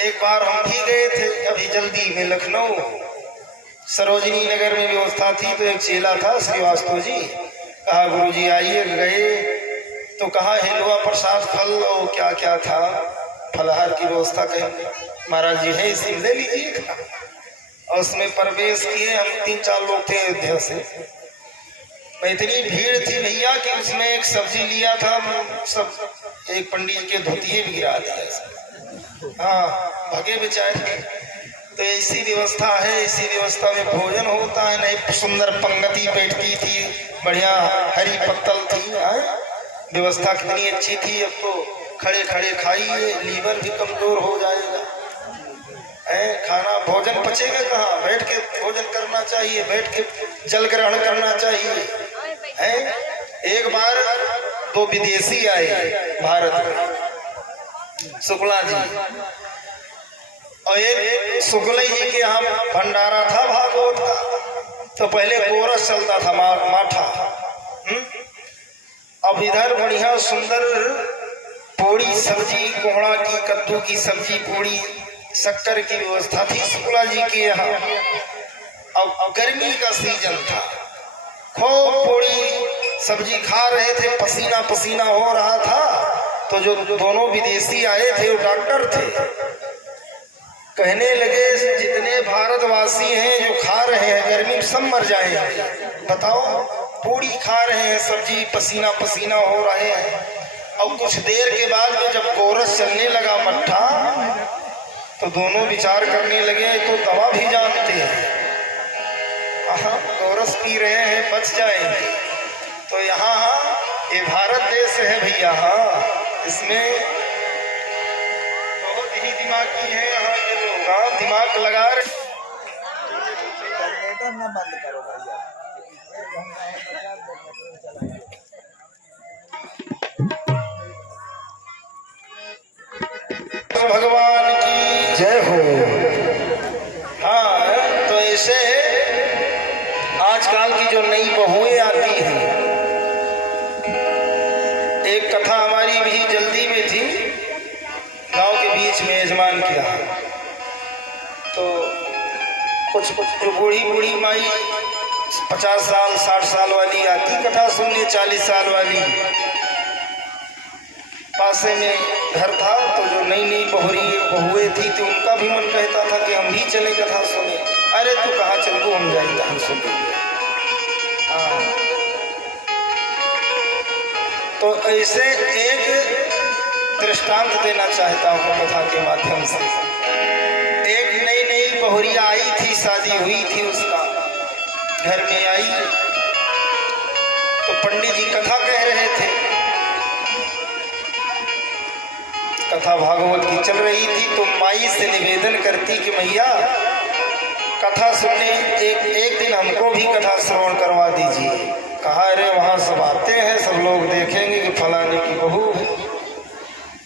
एक बार हम भी गए थे अभी जल्दी में लखनऊ, सरोजनी नगर में व्यवस्था थी। तो एक चेला था श्रीवास्तव जी, कहा गुरुजी आइए। गए तो कहा हिलवा प्रसाद फल और क्या क्या था, फलहार की व्यवस्था करें। महाराज जी है इसी ले लीजिए। और उसमें प्रवेश किए, हम 3-4 लोग थे अयोध्या से। इतनी भीड़ थी भैया कि उसमें एक सब्जी लिया था, सब एक पंडित के धोतिए भी गिरा दिया। हाँ, भगे बेचारे। तो ऐसी व्यवस्था है, इसी व्यवस्था में भोजन होता है। नहीं, सुंदर पंगति बैठती थी, बढ़िया हरी पत्तल थी। व्यवस्था कितनी अच्छी थी। अब तो खड़े खड़े खाइए, लीवर भी कमजोर हो जाएगा। खाना भोजन पचेगा कहाँ, बैठ के भोजन करना चाहिए, बैठ के जल ग्रहण करना चाहिए। एक बार 2 विदेशी आए भारत में, शुक्ला जी, और एक शुक्ला जी के यहाँ भंडारा था भागवत का। तो पहले कोरस चलता था, माठा। अब इधर बढ़िया सुंदर पूड़ी सब्जी, कोहड़ा की, कद्दू की सब्जी, पूड़ी, शक्कर की व्यवस्था थी शुक्ला जी के यहाँ। अब गर्मी का सीजन था, खूब पूड़ी सब्जी खा रहे थे, पसीना पसीना हो रहा था। तो जो दोनों विदेशी आए थे वो डॉक्टर थे, कहने लगे जितने भारतवासी हैं जो खा रहे हैं गर्मी में सब मर जाएंगे। बताओ, पूड़ी खा रहे हैं, सब्जी, पसीना पसीना हो रहे हैं। और कुछ देर के बाद में जब कोरस चलने लगा मट्ठा, तो दोनों विचार करने लगे तो दवा भी जानते हैं, कोरस पी रहे हैं, बच जाएंगे। तो यहाँ ये भारत देश है भैया, इसमें बहुत ही दिमागी है यहाँ के लोग, दिमाग लगा रहे। बंद करो भैया। भगवान की जय हो। हाँ, तो ऐसे आजकल की जो नई बहुएं आती हैं, एक कथा हमारी भी जल्दी में थी, गांव के बीच में यजमान किया। तो कुछ जो बूढ़ी माई 50 साल 60 साल वाली आती कथा सुनने, 40 साल वाली। पासे में घर था, तो जो नई बहुएं थी तो उनका भी मन कहता था कि हम भी चले कथा सुने। अरे तू कहाँ चल को, हम जाएंगे, हम सुनेंगे। तो ऐसे एक दृष्टांत देना चाहता हूँ कथा के माध्यम से। एक नई बहुरिया आई थी, शादी हुई थी, उसका घर में आई। तो पंडित जी कथा कह रहे थे, कथा भागवत की चल रही थी। तो माई से निवेदन करती कि मैया कथा सुनने एक दिन हमको भी कथा श्रवण करवा दीजिए। कहा अरे वहाँ सब आते हैं, सब लोग देखेंगे कि फलाने की बहू है।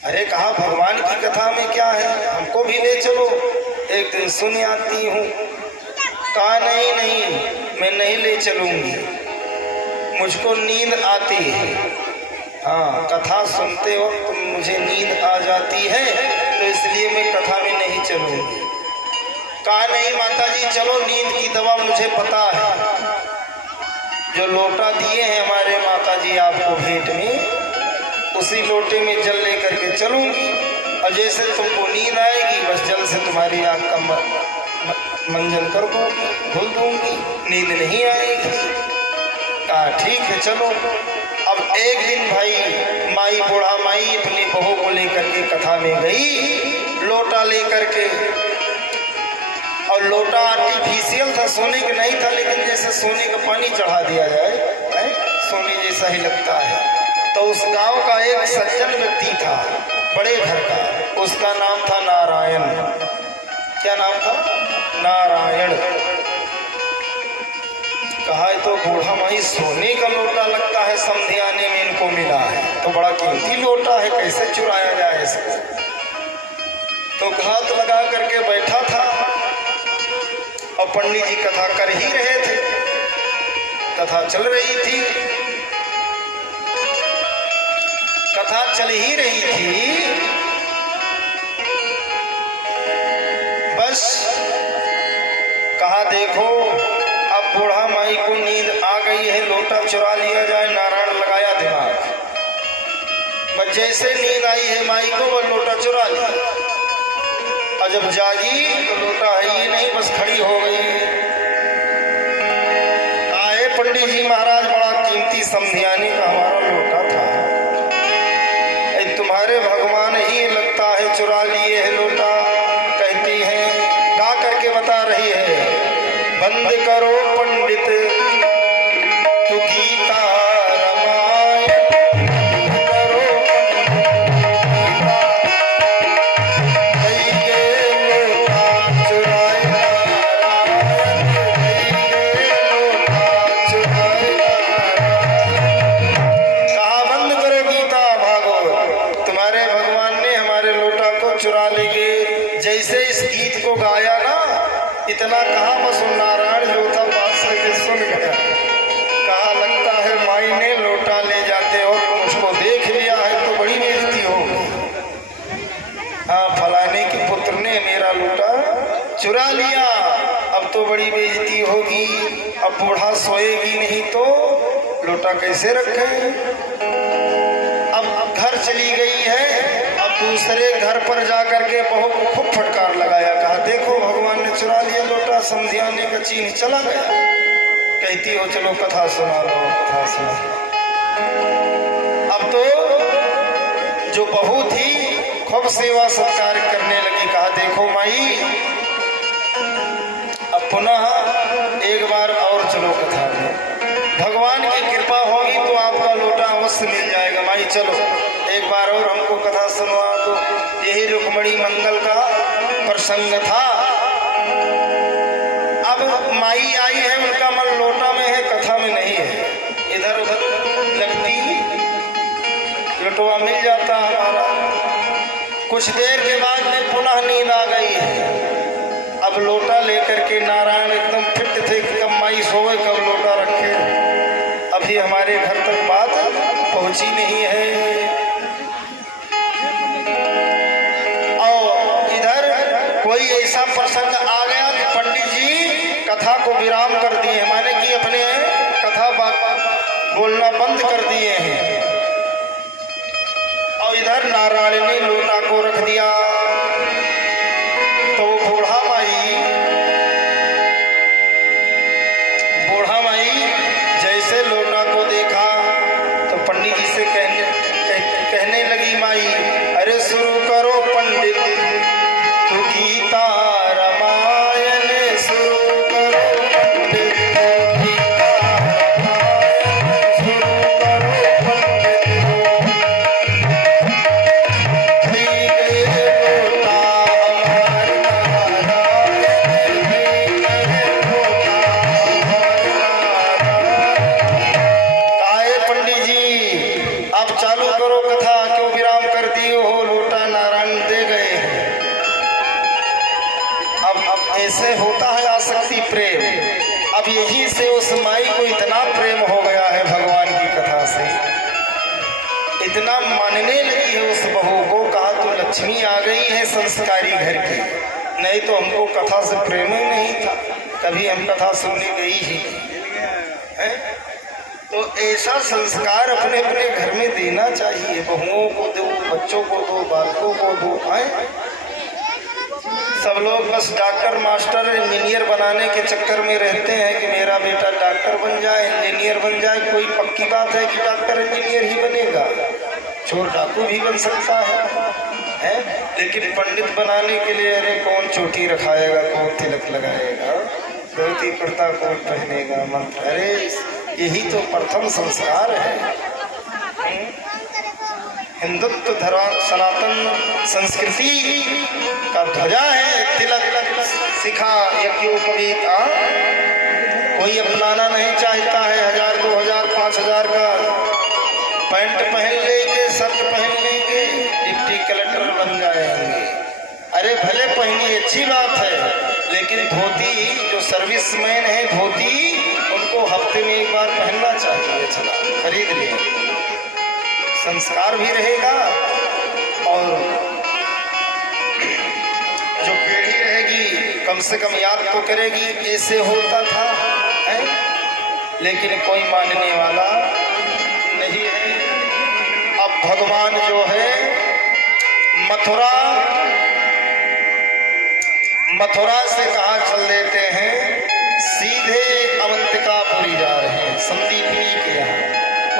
अरे कहा भगवान की कथा में क्या है, हमको भी ले चलो, एक दिन सुन आती हूँ। कहा नहीं, मैं नहीं ले चलूंगी, मुझको नींद आती है। हाँ, कथा सुनते वक्त मुझे नींद आ जाती है, तो इसलिए मैं कथा में नहीं चलूंगी। कहा नहीं माता जी, चलो, नींद की दवा मुझे पता है। जो लोटा दिए हैं हमारे माता जी आपको भेंट में, उसी लोटे में जल लेकर के चलूंगी, और जैसे तुमको नींद आएगी बस जल से तुम्हारी आँख का मंजन कर दूंगी, धुल दूंगी, नींद नहीं आएगी। कहा ठीक है चलो। अब एक दिन भाई माई, बूढ़ा माई अपनी बहू को लेकर के कथा में गई, लोटा लेकर के। और लोटा आर्टिफिशियल था, सोने का नहीं था, लेकिन जैसे सोने का पानी चढ़ा दिया जाए, सोने जैसा ही लगता है। तो उस गांव का एक सज्जन व्यक्ति था, बड़े घर का, उसका नाम था नारायण। क्या नाम था? नारायण। कहा तो बूढ़ा माई सोने का लोटा लगता है, समधियाने में इनको मिला है, तो बड़ा कीमती लोटा है, कैसे चुराया जाए इसको। तो घात लगा करके बैठा था और पंडित जी कथा कर ही रहे थे, कथा चल रही थी, कथा चल ही रही थी। बस कहा देखो अब बूढ़ा माई को नींद आ गई है, लोटा चुरा लिया जाए। नारायण लगाया दिमाग, बस जैसे नींद आई है माई को, वह लोटा चुरा लिया। और जब जागी तो लोटा है ही नहीं, बस खड़ी हो गई। आए पंडित जी महाराज, बड़ा कीमती समधियाने का हमारा लोटा था, तुम्हारे भगवान ही लगता है चुरा लिए है लोटा। कहती है, गा करके बता रही है, बंद करो पंडित तू गीता रामायण, करो चुरा लेंगे। जैसे इस गीत को गाया ना, इतना कहा बस नारायण जो था बात से सुन गया। कहा लगता है माई ने लोटा ले जाते और मुझको देख लिया है तो बड़ी बेइज्जती होगी। हाँ, फलाने के पुत्र ने मेरा लोटा चुरा लिया, अब तो बड़ी बेइज्जती होगी। अब बूढ़ा सोएगी नहीं तो लोटा कैसे रखे। अब घर चली गई है, दूसरे घर पर जाकर के बहू को खूब फटकार लगाया। कहा देखो भगवान ने चुरा लिया लोटा, समधियाने का चीन चला गया। कहती हो चलो कथा सुना लो, कथा सुना। अब तो जो बहू थी खूब सेवा सत्कार करने लगी। कहा देखो माई, अब पुनः एक बार और चलो कथा में, भगवान की कृपा होगी तो आपका लोटा अवश्य मिल जाएगा। माई चलो एक बार और हमको कथा सुनवा दो। यही रुक्मणी मंगल का प्रसंग था। अब माई आई है, उनका मन लोटा में है, कथा में नहीं है। इधर उधर लगती लोटवा मिल जाता हमारा। कुछ देर के बाद में पुनः नींद आ गई है। अब लोटा लेकर के नारायण एकदम फिट थे कि कब माई सोए कब लोटा रखे। अभी हमारे घर तक बात पहुंची नहीं है। कोई ऐसा प्रसंग आ गया कि पंडित जी कथा को विराम कर दिए, माने कि अपने कथा बोलना बंद कर दिए हैं। और इधर नारायण ने लोटा को रख दिया। तो बूढ़ा माई जैसे लोटा को देखा तो पंडित जी से कहने लगी माई, अरे शुरू करो पंडित तू गीता रामायण, शुरू करो पंडित गीता रामायण, शुरू करो पंडित। लोटा हमारा काहे पंडित जी आप चालू करो कथा, क्यों विराम कर दिए हो? लोटा नारायण दे गए हैं। अब ऐसे होता है आसक्ति प्रेम। अब यही से उस माई को इतना प्रेम हो गया है भगवान की कथा से, इतना मानने लगी है उस बहू को। कहा तो लक्ष्मी आ गई है संस्कारी घर की, नहीं तो हमको कथा से प्रेम ही नहीं था, कभी हम कथा सुनने गई ही है। तो ऐसा संस्कार अपने अपने घर में देना चाहिए। बहुओं को दो, बच्चों को दो, बालकों को दो। सब लोग बस डॉक्टर मास्टर इंजीनियर बनाने के चक्कर में रहते हैं कि मेरा बेटा डॉक्टर बन जाए, इंजीनियर बन जाए। कोई पक्की बात है कि डॉक्टर इंजीनियर ही बनेगा? चोर डाकू भी बन सकता है? लेकिन पंडित बनाने के लिए अरे कौन चोटी रखाएगा, कौन तिलक लगाएगा, धोती कुर्ता कोट पहनेगा, मंत्र। अरे यही तो प्रथम संस्कार है। हिंदुत्व धर्म सनातन संस्कृति का ध्वजा है, तिलक शिखा यज्ञोपवीत। कोई अपनाना नहीं चाहता है 1000 2000 5000 का पैंट पहन लेंगे, शर्ट पहन लेंगे, डिप्टी कलेक्टर बन जाएंगे। अरे भले पहनी अच्छी बात है, लेकिन धोती जो सर्विसमैन है धोती उनको हफ्ते में एक बार पहनना चाहिए। चला खरीद लिए, संस्कार भी रहेगा और जो पीढ़ी रहेगी कम से कम याद तो करेगी ऐसे होता था है? लेकिन कोई मानने वाला नहीं है। अब भगवान जो है मथुरा से कहाँ चल देते हैं, सीधे अवंतिकापुरी जा रहे हैं, संदीपनी के यहाँ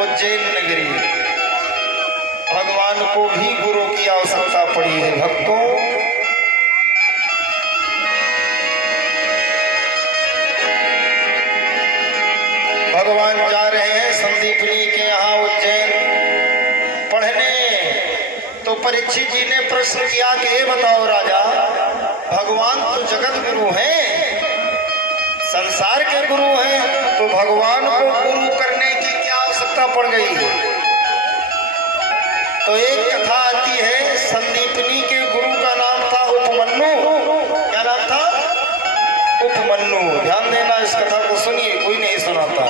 उज्जैन नगरी। भगवान को भी गुरु की आवश्यकता पड़ी है भक्तों। भगवान जा रहे हैं संदीपनी के यहाँ उज्जैन पढ़ने। तो परीक्षित जी ने प्रश्न किया कि ये बताओ राजा, भगवान तो जगत गुरु हैं, संसार के गुरु हैं, तो भगवान को गुरु करने की क्या आवश्यकता पड़ गई? तो एक कथा आती है, संदीपनी के गुरु का नाम था उपमन्यु। क्या नाम था? उपमन्यु। ध्यान देना, इस कथा को सुनिए, कोई नहीं सुनाता।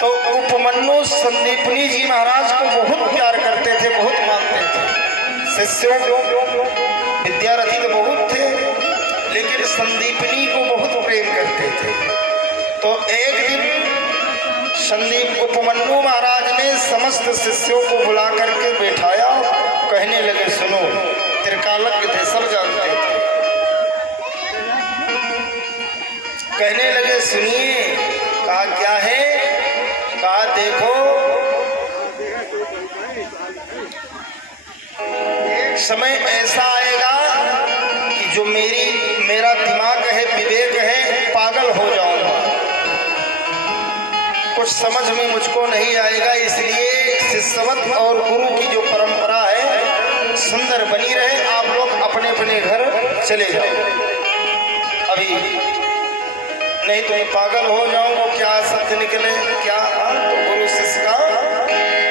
तो उपमन्यु संदीपनी जी महाराज को बहुत प्यार करते थे, बहुत मानते थे। शिष्यों विद्यार्थी तो बहुत थे, लेकिन संदीपनी को बहुत प्रेम करते थे। तो एक दिन संदीप उपमन्यु महाराज ने समस्त शिष्यों को बुला करके बैठाया, कहने लगे सुनो, त्रिकालज्ञ थे, सब जानते थे। कहने लगे सुनिए। कहा क्या है? कहा देखो, एक समय ऐसा आएगा कि जो मेरा दिमाग है, विवेक है, पागल हो जाऊंगा, कुछ समझ में मुझको नहीं आएगा। इसलिए शिष्यवत और गुरु की जो परंपरा है सुंदर बनी रहे, आप लोग अपने अपने घर चले जाओ अभी, नहीं तो मैं पागल हो जाऊंगा। क्या शब्द निकले क्या? तो गुरु शिष्य का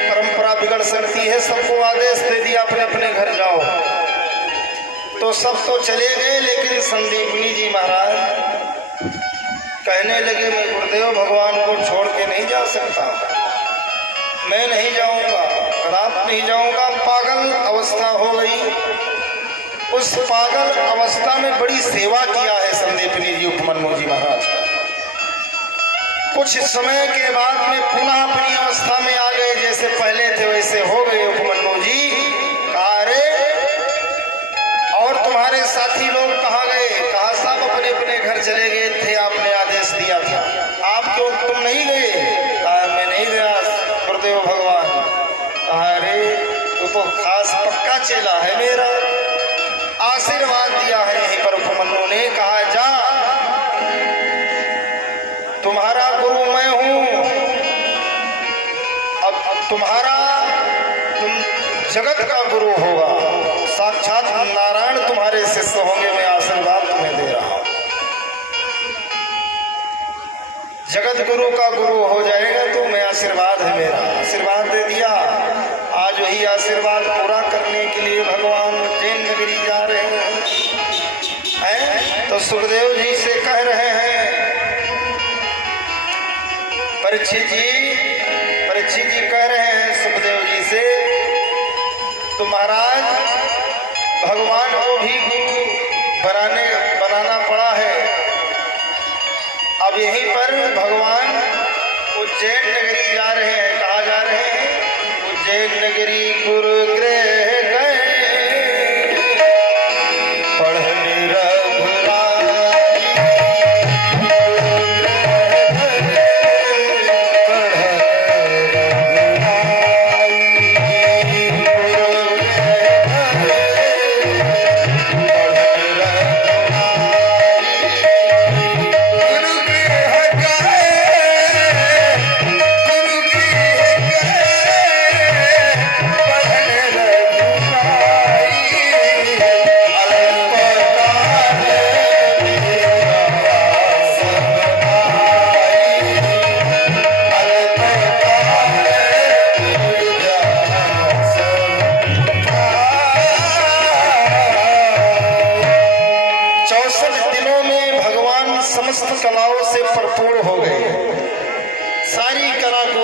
परंपरा बिगड़ सकती है। सबको आदेश दे दिया अपने अपने घर जाओ। तो सब तो चले गए, लेकिन संदीपनी जी महाराज कहने लगे मैं गुरुदेव भगवान को छोड़ के नहीं जा सकता, मैं नहीं जाऊंगा, रात नहीं जाऊंगा। पागल अवस्था हो गई। उस पागल अवस्था में बड़ी सेवा किया है संदीपनी जी उपमन्यु जी महाराज। कुछ समय के बाद में पुनः अपनी अवस्था में आ गए, जैसे पहले थे वैसे हो गए उपमन्यु जी। कहा रे और तुम्हारे साथी लोग कहाँ गए? कहा सब अपने अपने घर चले गए थे, आपने आदेश दिया था। आप क्यों तुम नहीं गए? कहा मैं नहीं गया गुरुदेव भगवान। कहा रे तू तो खास पक्का चेला है मेरा। आशीर्वाद दिया है यहीं पर उपमन्यु ने। कहा जा, तुम्हारा गुरु मैं हूं, अब तुम जगत का गुरु होगा, साक्षात नारायण तुम्हारे शिष्य होंगे। मैं आशीर्वाद तुम्हें दे रहा हूं, जगत गुरु का गुरु हो जाएगा तो मैं आशीर्वाद है मेरा। आशीर्वाद दे दिया। आज वही आशीर्वाद पूरा करने के लिए भगवान उज्जैन नगरी जा रहे हैं। तो सुखदेव जी से कह रहे हैं परीक्षित जी कह रहे हैं सुखदेव जी से, तो महाराज भगवान को भी गुरु बनाना पड़ा है। अब यहीं पर भगवान उज्जैन नगरी जा रहे हैं। कहाँ जा रहे हैं? उज्जैन नगरी गुरुगृह गए पढ़ने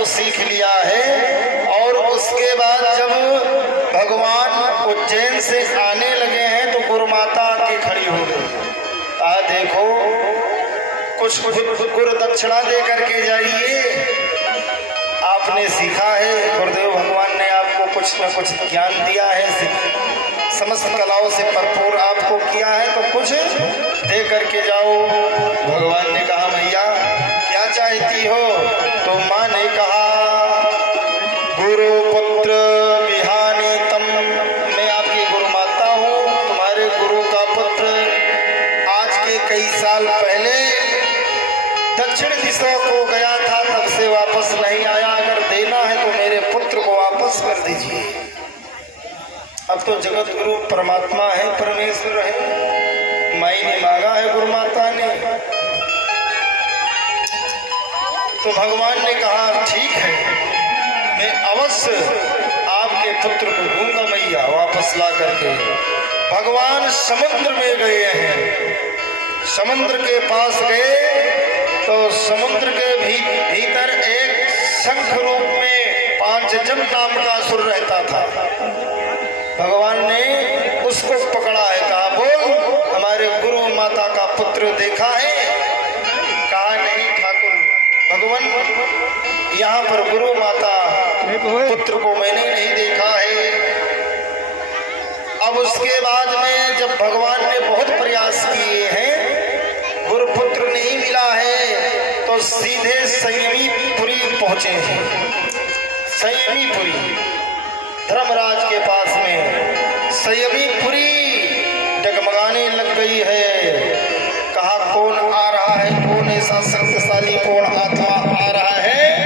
सीख लिया है। और उसके बाद जब भगवान उज्जैन से आने लगे हैं तो गुरु माता आके खड़ी हो गई। देखो कुछ गुरु दक्षिणा दे करके जाइए, आपने सीखा है, गुरुदेव भगवान ने आपको कुछ न कुछ ज्ञान दिया है, समस्त कलाओं से भरपूर आपको किया है, तो कुछ दे करके जाओ। भगवान ने कहा मैया क्या चाहती हो? तो माँ ने कहा गुरु पुत्र विहानी तम, मैं आपकी गुरु माता हूँ, तुम्हारे गुरु का पुत्र आज के कई साल पहले दक्षिण दिशा को गया था, तब से वापस नहीं आया। अगर देना है तो मेरे पुत्र को वापस कर दीजिए। अब तो जगत गुरु परमात्मा है, परमेश्वर है, माई ने मांगा है गुरु माता ने, तो भगवान ने कहा ठीक है, मैं अवश्य आपके पुत्र को दूंगा मैया, वापस ला करके। भगवान समुद्र में गए हैं, समुद्र के पास गए तो समुद्र के भीतर एक शंख रूप में पांचजन नाम का असुर रहता था। भगवान ने उसको पकड़ा है, कहा बोल हमारे गुरु माता का पुत्र देखा है? कहा नहीं ठाकुर भगवान, यहाँ पर गुरु माता पुत्र को मैंने नहीं देखा है। अब उसके बाद में जब भगवान ने बहुत प्रयास किए हैं, गुरु पुत्र नहीं मिला है, तो सीधे संयमीपुरी पहुंचे हैं। संयमीपुरी धर्मराज के पास में संयमीपुरी डगमगाने लग गई है। कहा कौन आ रहा है, कौन ऐसा शक्तिशाली